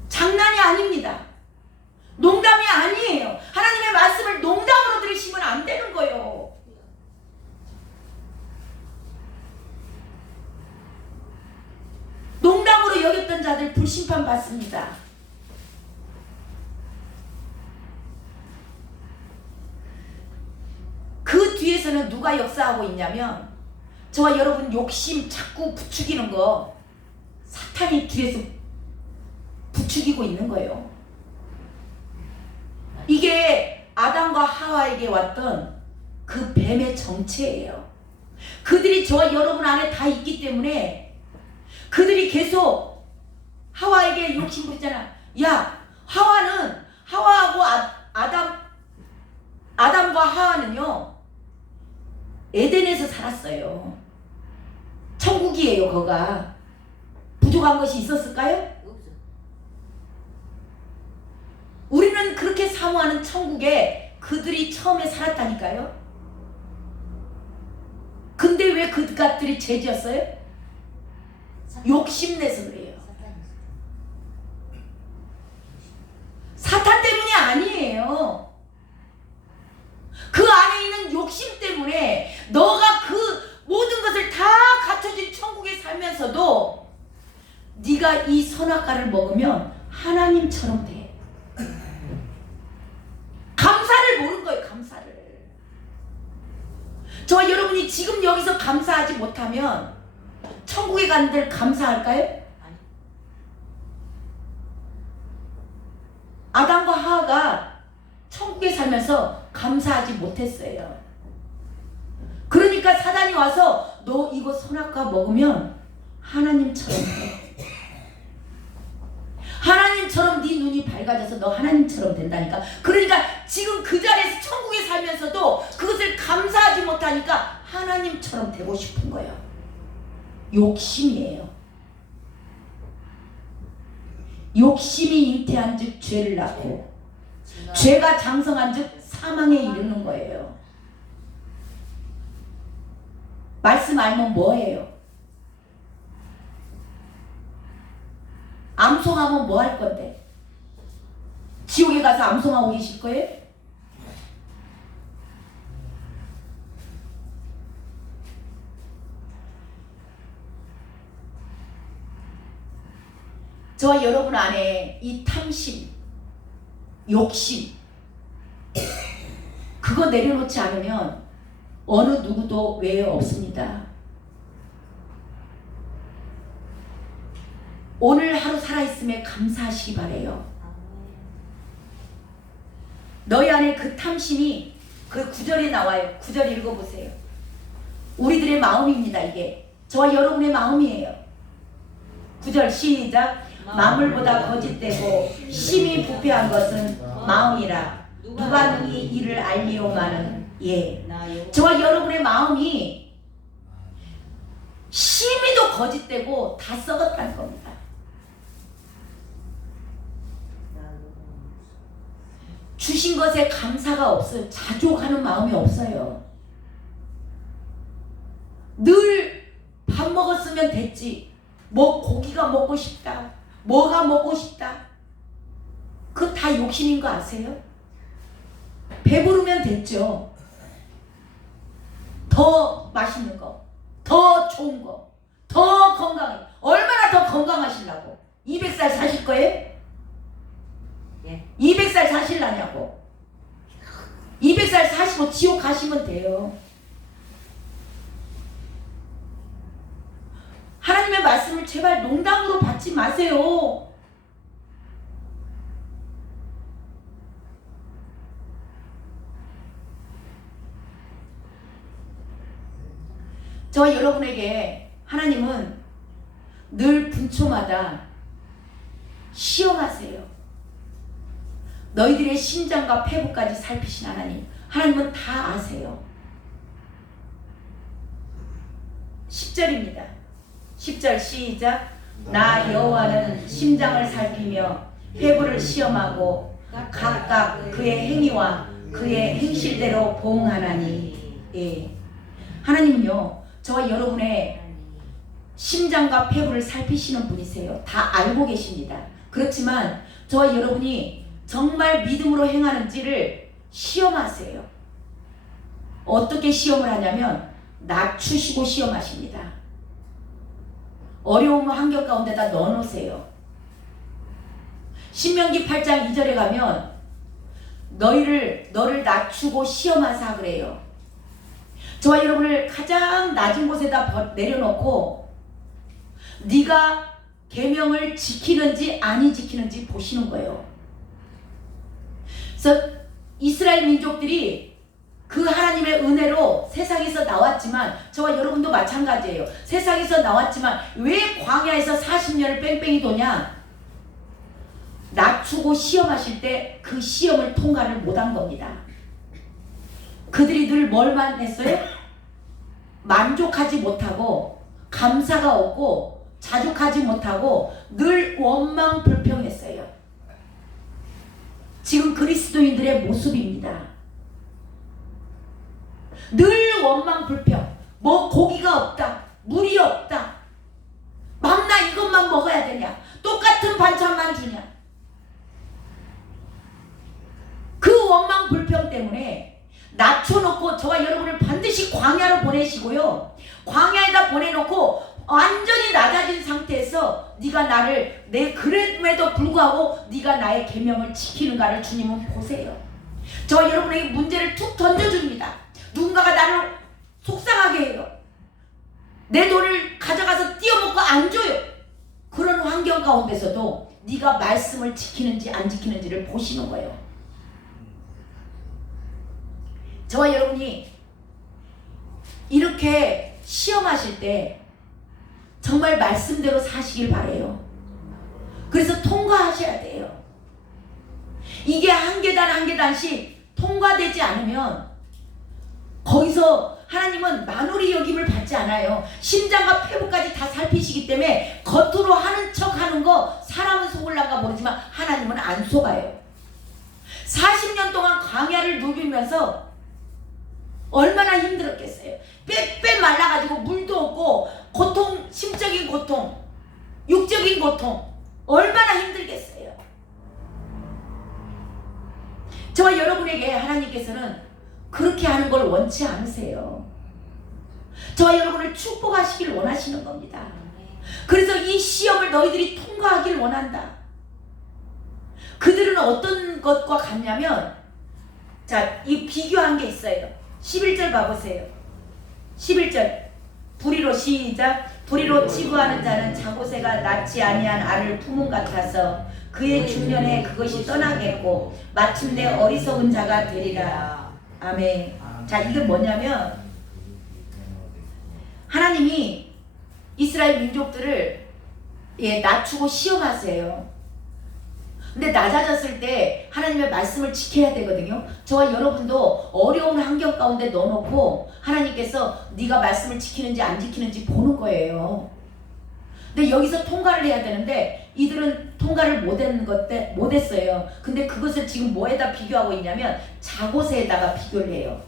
장난이 아닙니다. 농담이 아니에요. 하나님의 말씀을 농담으로 들으시면 안 되는 거예요. 농담으로 여겼던 자들 불심판 받습니다. 그 뒤에서는 누가 역사하고 있냐면 저와 여러분 욕심 자꾸 부추기는 거 사탄이 뒤에서 부추기고 있는 거예요. 이게 아담과 하와에게 왔던 그 뱀의 정체예요. 그들이 저와 여러분 안에 다 있기 때문에 그들이 계속 하와에게 욕심 부리잖아. 야, 하와는 하와하고 아담과 하와는요 에덴에서 살았어요. 천국이에요. 거가 부족한 것이 있었을까요? 없어. 우리는 그렇게 사모하는 천국에 그들이 처음에 살았다니까요. 근데 왜 그것들이 죄지었어요? 욕심내서 그래요. 사탄 때문이 아니에요. 그 안에 있는 욕심 때문에 너가 그 모든 것을 다 갖춰진 천국에 살면서도 네가 이 선악과를 먹으면 하나님처럼 돼. 감사를 모르는 거예요. 감사를. 저와 여러분이 지금 여기서 감사하지 못하면 천국에 간들 감사할까요? 아담과 하와가 천국에 살면서 감사하지 못했어요. 그러니까 사단이 와서 너 이거 선악과 먹으면 하나님처럼 돼. 하나님처럼 네 눈이 밝아져서 너 하나님처럼 된다니까. 그러니까 지금 그 자리에서 천국에 살면서도 그것을 감사하지 못하니까 하나님처럼 되고 싶은 거예요. 욕심이에요. 욕심이 잉태한 즉 죄를 낳고 죄가 장성한 즉 사망에 이르는 거예요. 말씀 알면 뭐예요? 암송하면 뭐 할 건데? 지옥에 가서 암송하고 계실 거예요? 저와 여러분 안에 이 탐심, 욕심 그거 내려놓지 않으면 어느 누구도 외에 없습니다. 오늘 하루 살아있음에 감사하시기 바래요. 너희 안에 그 탐심이 그 9절에 나와요. 9절 읽어보세요. 우리들의 마음입니다. 이게 저와 여러분의 마음이에요. 9절 시작. 만물보다 거짓되고 심히 부패한 것은 마음이라 누가 능히 이를 알리오마는. 예, 저와 여러분의 마음이 심히도 거짓되고 다 썩었다는 겁니다. 주신 것에 감사가 없어요. 자족하는 마음이 없어요. 늘 밥 먹었으면 됐지. 뭐 고기가 먹고 싶다. 뭐가 먹고 싶다. 그거 다 욕심인 거 아세요? 배부르면 됐죠. 더 맛있는 거, 더 좋은 거, 더 건강해. 얼마나 더 건강하시려고? 200살 사실 거예요? 예. 200살 사실라냐고. 200살 사시고 지옥 가시면 돼요. 하나님의 말씀을 제발 농담으로 받지 마세요. 저와 여러분에게 하나님은 늘 분초마다 시험하세요. 너희들의 심장과 폐부까지 살피신 하나님. 하나님은 다 아세요. 10절입니다. 10절 시작. 나 여호와는 심장을 살피며 폐부를 시험하고 각각 그의 행위와 그의 행실대로 보응하나니. 예. 하나님은요, 저와 여러분의 심장과 폐부를 살피시는 분이세요. 다 알고 계십니다. 그렇지만 저와 여러분이 정말 믿음으로 행하는지를 시험하세요. 어떻게 시험을 하냐면 낮추시고 시험하십니다. 어려운 환경 가운데다 넣어놓으세요. 신명기 8장 2절에 가면 너를 낮추고 시험하사 그래요. 저와 여러분을 가장 낮은 곳에다 내려놓고 네가 계명을 지키는지 아니 지키는지 보시는 거예요. 그래서 이스라엘 민족들이 그 하나님의 은혜로 세상에서 나왔지만 저와 여러분도 마찬가지예요. 세상에서 나왔지만 왜 광야에서 40년을 뺑뺑이 도냐? 낮추고 시험하실 때 그 시험을 통과를 못한 겁니다. 그들이 늘 뭘만 했어요? 만족하지 못하고 감사가 없고 자족하지 못하고 늘 원망 불평했어요. 지금 그리스도인들의 모습입니다. 늘 원망 불평. 뭐 고기가 없다, 물이 없다, 막나 이것만 먹어야 되냐, 똑같은 반찬만 주냐. 그 원망 불평 때문에 낮춰놓고 저와 여러분을 반드시 광야로 보내시고요, 광야에다 보내놓고 완전히 낮아진 상태에서 네가 나를 내 그럼에도 불구하고 네가 나의 계명을 지키는가를 주님은 보세요. 저와 여러분에게 문제를 툭 던져줍니다. 누군가가 나를 속상하게 해요. 내 돈을 가져가서 띄어먹고 안 줘요. 그런 환경 가운데서도 네가 말씀을 지키는지 안 지키는지를 보시는 거예요. 저와 여러분이 이렇게 시험하실 때 정말 말씀대로 사시길 바래요. 그래서 통과하셔야 돼요. 이게 한 계단 한 계단씩 통과되지 않으면 거기서 하나님은 만홀히 여김을 받지 않아요. 심장과 폐부까지 다 살피시기 때문에 겉으로 하는 척 하는 거 사람은 속을란가 모르지만 하나님은 안 속아요. 40년 동안 광야를 누비면서 얼마나 힘들었겠어요. 빼빼 말라가지고 물도 없고 고통, 심적인 고통, 육적인 고통 얼마나 힘들겠어요. 저와 여러분에게 하나님께서는 그렇게 하는 걸 원치 않으세요. 저와 여러분을 축복하시길 원하시는 겁니다. 그래서 이 시험을 너희들이 통과하길 원한다. 그들은 어떤 것과 같냐면, 자, 이 비교한 게 있어요. 11절 봐보세요. 11절 불의로 시작. 불의로 치부하는 자는 자고새가 낳지 아니한 알을 품은 같아서 그의 중년에 그것이 떠나겠고 마침내 어리석은 자가 되리라. 아멘. 자, 이게 뭐냐면 하나님이 이스라엘 민족들을 낮추고 시험하세요. 근데 낮아졌을 때 하나님의 말씀을 지켜야 되거든요. 저와 여러분도 어려운 환경 가운데 넣어놓고 하나님께서 네가 말씀을 지키는지 안 지키는지 보는 거예요. 근데 여기서 통과를 해야 되는데 이들은 통과를 못했어요. 근데 그것을 지금 뭐에다 비교하고 있냐면 자고새에다가 비교를 해요.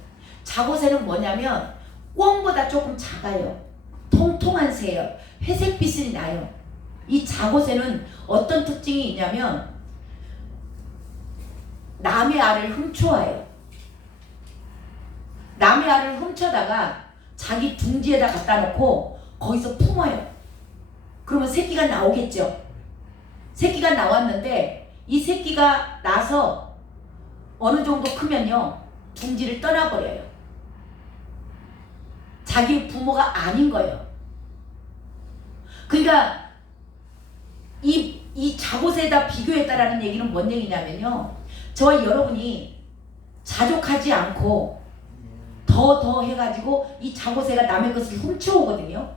자고새는 뭐냐면 꿩보다 조금 작아요. 통통한 새예요. 회색빛이 나요. 이 자고새는 어떤 특징이 있냐면 남의 알을 훔쳐와요. 남의 알을 훔쳐다가 자기 둥지에다 갖다 놓고 거기서 품어요. 그러면 새끼가 나오겠죠. 새끼가 나왔는데 이 새끼가 나서 어느 정도 크면요 둥지를 떠나버려요. 자기 부모가 아닌 거예요. 그러니까 이 자고새에다 비교했다라는 얘기는 뭔 얘기냐면요, 저와 여러분이 자족하지 않고 더 더 해가지고 이 자고새가 남의 것을 훔쳐오거든요.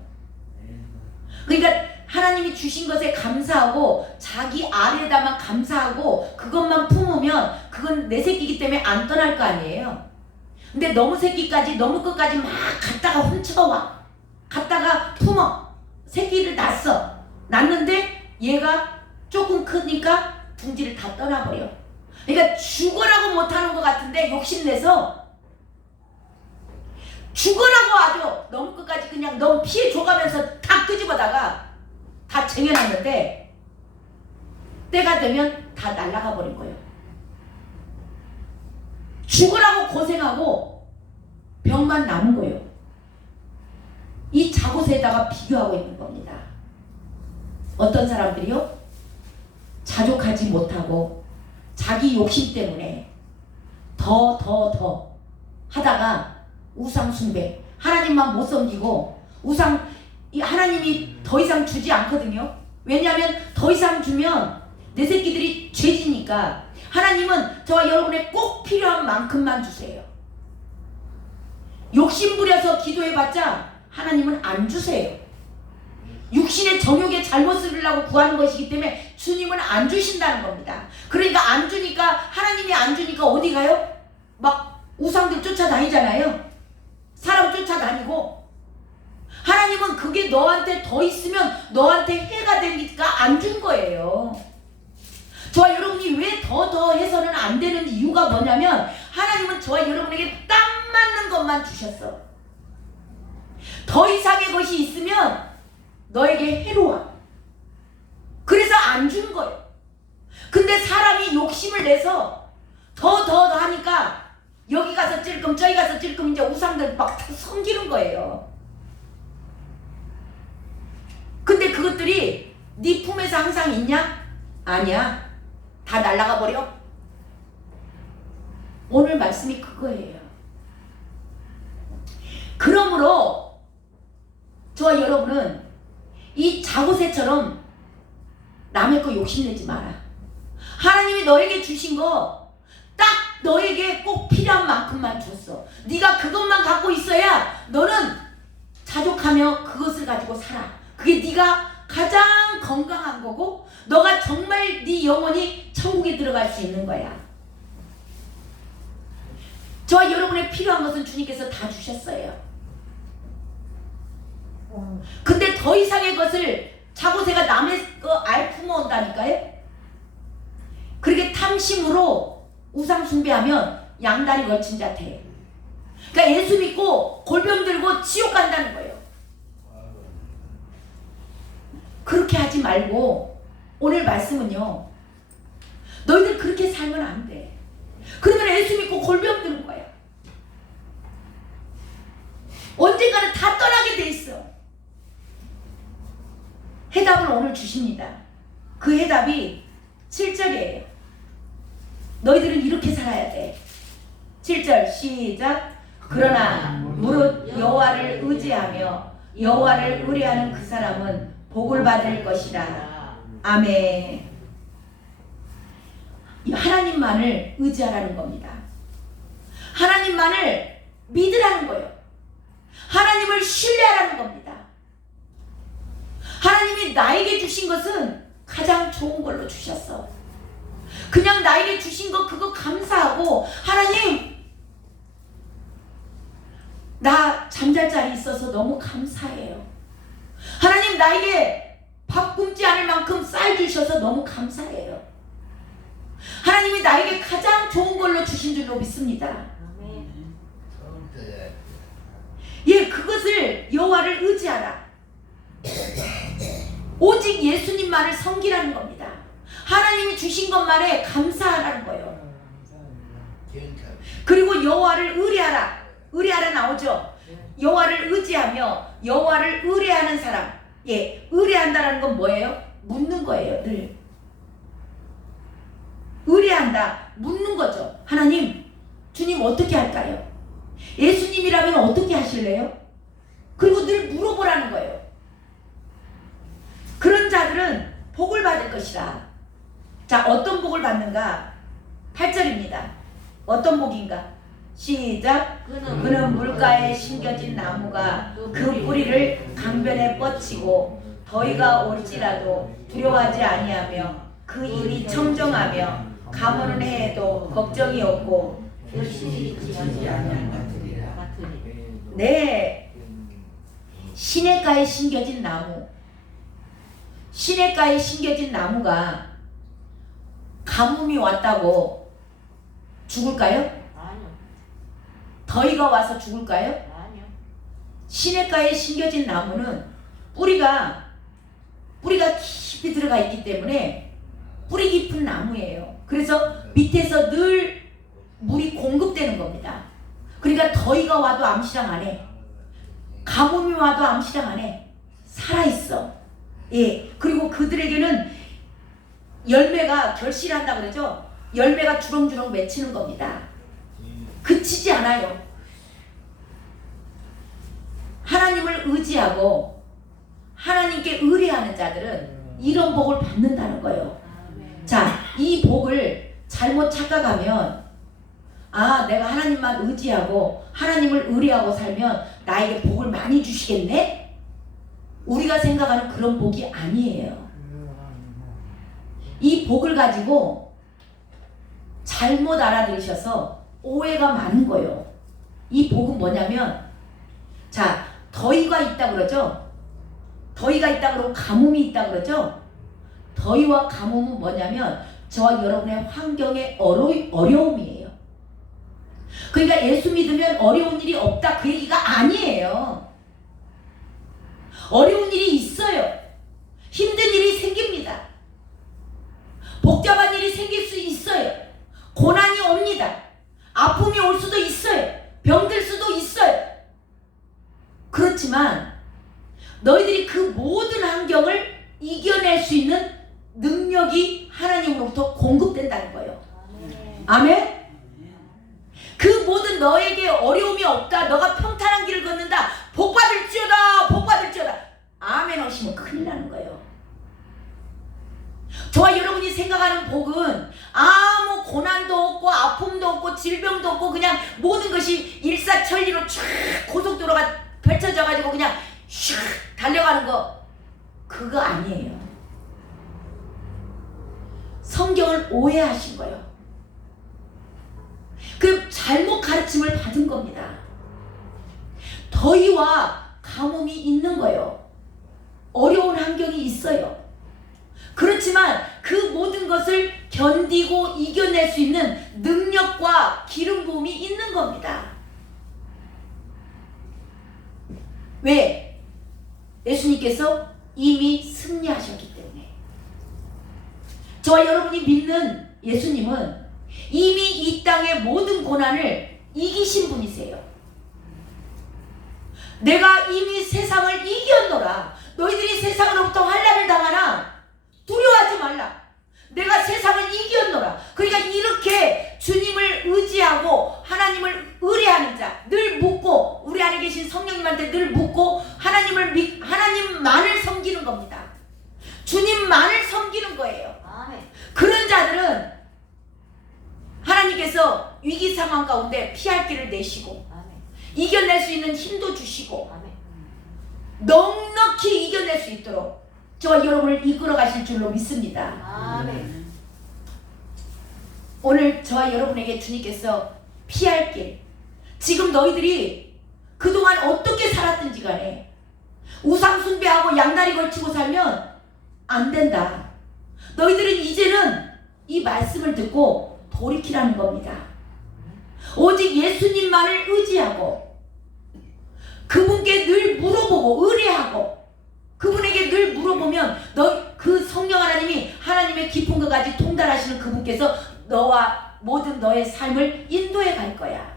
그러니까 하나님이 주신 것에 감사하고 자기 아래에다만 감사하고 그것만 품으면 그건 내 새끼이기 때문에 안 떠날 거 아니에요. 근데 너무 새끼까지 너무 끝까지 막 갖다가 훔쳐와, 갖다가 품어, 새끼를 낳는데 얘가 조금 크니까 둥지를 다 떠나버려. 그러니까 죽으라고 못하는 것 같은데 욕심내서 죽으라고 아주 너무 끝까지 그냥 너무 피해 줘가면서 다 끄집어다가 다 쟁여놨는데 때가 되면 다 날아가 버린 거예요. 죽으라고 고생하고 병만 남은 거예요. 이 자고새에다가 비교하고 있는 겁니다. 어떤 사람들이요? 자족하지 못하고 자기 욕심 때문에 더 하다가 우상 숭배, 하나님만 못 섬기고 하나님이 더 이상 주지 않거든요. 왜냐하면 더 이상 주면 내 새끼들이 죄지니까 하나님은 저와 여러분의 꼭 필요한 만큼만 주세요. 욕심 부려서 기도해봤자 하나님은 안 주세요. 육신의 정욕에 잘못 쓰려고 구하는 것이기 때문에 주님은 안 주신다는 겁니다. 그러니까 안 주니까 하나님이 안 주니까 어디 가요? 막 우상들 쫓아다니잖아요. 사람 쫓아다니고. 하나님은 그게 너한테 더 있으면 너한테 해가 되니까 안 준 거예요. 저와 여러분이 왜 더 해서는 안 되는 이유가 뭐냐면 하나님은 저와 여러분에게 딱 맞는 것만 주셨어. 더 이상의 것이 있으면 너에게 해로워. 그래서 안 준 거예요. 근데 사람이 욕심을 내서 더 하니까 여기 가서 찔끔 저기 가서 찔끔 이제 우상들 막 섬기는 거예요. 근데 그것들이 네 품에서 항상 있냐? 아니야. 다 날아가 버려. 오늘 말씀이 그거예요. 그러므로 저와 여러분은 이 자고새처럼 남의 거 욕심내지 마라. 하나님이 너에게 주신 거 딱 너에게 꼭 필요한 만큼만 줬어. 네가 그것만 갖고 있어야 너는 자족하며 그것을 가지고 살아. 그게 네가 가장 건강한 거고 너가 정말 네 영혼이 천국에 들어갈 수 있는 거야. 저와 여러분의 필요한 것은 주님께서 다 주셨어요. 근데 더 이상의 것을 자고새가 남의 거 알품어 온다니까요. 그렇게 탐심으로 우상 숭배하면 양다리 걸친 자 돼. 그러니까 예수 믿고 골병 들고 지옥 간다는 거예요. 그렇게 하지 말고 오늘 말씀은요. 너희들 그렇게 살면 안 돼. 그러면 예수 믿고 골병 드는 거야. 언젠가는 다 떠나게 돼 있어. 해답을 오늘 주십니다. 그 해답이 7절이에요. 너희들은 이렇게 살아야 돼. 7절 시작. 그러나 무릇 여호와를 의지하며 여호와를 의뢰하는 그 사람은 복을 받을 것이라. 아멘. 하나님만을 의지하라는 겁니다. 하나님만을 믿으라는 거예요. 하나님을 신뢰하라는 겁니다. 하나님이 나에게 주신 것은 가장 좋은 걸로 주셨어. 그냥 나에게 주신 거 그거 감사하고 하나님 나 잠잘 자리 있어서 너무 감사해요. 하나님 나에게 밥 굶지 않을 만큼 쌀 주셔서 너무 감사해요. 하나님이 나에게 가장 좋은 걸로 주신 줄로 믿습니다. 예, 그것을 여호와를 의지하라. 오직 예수님만을 섬기라는 겁니다. 하나님이 주신 것만에 감사하라는 거예요. 그리고 여호와를 의뢰하라. 의뢰하라 나오죠. 여호와를 의지하며 여호와를 의뢰하는 사람. 예, 의뢰한다라는 건 뭐예요? 묻는 거예요. 늘 의뢰한다, 묻는 거죠. 하나님, 주님 어떻게 할까요? 예수님이라면 어떻게 하실래요? 그리고 늘 물어보라는 거예요. 그런 자들은 복을 받을 것이라. 자, 어떤 복을 받는가? 8절입니다. 어떤 복인가? 시작. 그는 물가에 심겨진 나무가 그 뿌리를 강변에 뻗치고 더위가 올지라도 두려워하지 아니하며 그 일이 청정하며 가물은 해에도 걱정이 없고. 열심히 지지 아니한 같으리라. 네, 시냇가에 심겨진 나무. 시냇가에 심겨진 나무가 가뭄이 왔다고 죽을까요? 아니요. 더위가 와서 죽을까요? 아니요. 시냇가에 심겨진 나무는 뿌리가 깊이 들어가 있기 때문에 뿌리 깊은 나무예요. 그래서 밑에서 늘 물이 공급되는 겁니다. 그러니까 더위가 와도 암시장 안 해. 가뭄이 와도 암시장 안 해. 살아있어. 예. 그리고 그들에게는 열매가 결실한다 그러죠. 열매가 주렁주렁 맺히는 겁니다. 그치지 않아요. 하나님을 의지하고 하나님께 의뢰하는 자들은 이런 복을 받는다는 거예요. 자, 이 복을 잘못 착각하면 내가 하나님만 의지하고 하나님을 의뢰하고 살면 나에게 복을 많이 주시겠네? 우리가 생각하는 그런 복이 아니에요. 이 복을 가지고 잘못 알아들으셔서 오해가 많은 거예요. 이 복은 뭐냐면, 자, 더위가 있다 그러죠? 더위가 있다 그러고 가뭄이 있다 그러죠? 더위와 가뭄은 뭐냐면 저와 여러분의 환경의 어려움이에요. 그러니까 예수 믿으면 어려운 일이 없다 그 얘기가 아니에요. 어려운 일이 있어요. 힘든 일이 생깁니다. 복잡한 일이 생길 수 있어요. 고난이 옵니다. 아픔이 올 수도 있어요. 병들 수도 있어요. 그렇지만 너희들이 그 모든 환경을 이겨낼 수 있는 능력이 하나님으로부터 공급된다는 거예요. 아멘? 그 모든 너에게 어려움이 없다. 너가 평탄한 길을 걷는다. 복받을지어다. 복받을지어다. 아멘 하시면 큰일 나는 거예요. 저와 여러분이 생각하는 복은 아무 고난도 없고 아픔도 없고 질병도 없고 그냥 모든 것이 일사천리로 쫙 고속도로가 펼쳐져 가지고 그냥 슉 달려가는 거, 그거 아니에요. 성경을 오해하신 거예요. 그 잘못 가르침을 받은 겁니다. 더위와 가뭄이 있는 거예요. 어려운 환경이 있어요. 그렇지만 그 모든 것을 견디고 이겨낼 수 있는 능력과 기름 부음이 있는 겁니다. 왜? 예수님께서 이미 승리하셨기 때문에. 저와 여러분이 믿는 예수님은 이미 이 땅의 모든 고난을 이기신 분이세요. 내가 이미 세상을 이겼노라. 너희들이 세상으로부터 환난을 당하나 두려워하지 말라. 내가 세상을 이겼노라. 그러니까 이렇게 주님을 의지하고 하나님을 의뢰하는 자, 늘 묻고 우리 안에 계신 성령님한테 늘 묻고 하나님만을 섬기는 겁니다. 주님만을 섬기는 거예요. 아멘. 그런 자들은 하나님께서 위기 상황 가운데 피할 길을 내시고 아멘. 이겨낼 수 있는 힘도 주시고 아멘. 넉넉히 이겨낼 수 있도록 저와 여러분을 이끌어 가실 줄로 믿습니다. 아멘. 오늘 저와 여러분에게 주님께서 피할 길, 지금 너희들이 그동안 어떻게 살았든지 간에 우상 숭배하고 양다리 걸치고 살면 안 된다. 너희들은 이제는 이 말씀을 듣고 돌이키라는 겁니다. 오직 예수님만을 의지하고 그분께 늘 물어보고 의뢰하고 그분에게 늘 물어보면 그 성령 하나님이 하나님의 깊은 것까지 통달하시는 그분께서 너와 모든 너의 삶을 인도해 갈 거야.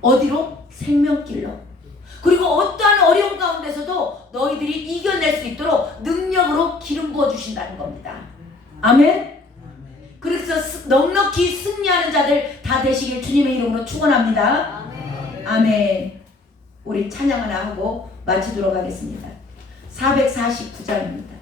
어디로? 생명길로. 그리고 어떠한 어려움 가운데서도 너희들이 이겨낼 수 있도록 능력으로 기름 부어 주신다는 겁니다. 아멘. 그래서 넉넉히 승리하는 자들 다 되시길 주님의 이름으로 축원합니다. 아멘. 아멘. 우리 찬양 하나 하고 마치도록 하겠습니다. 449장입니다.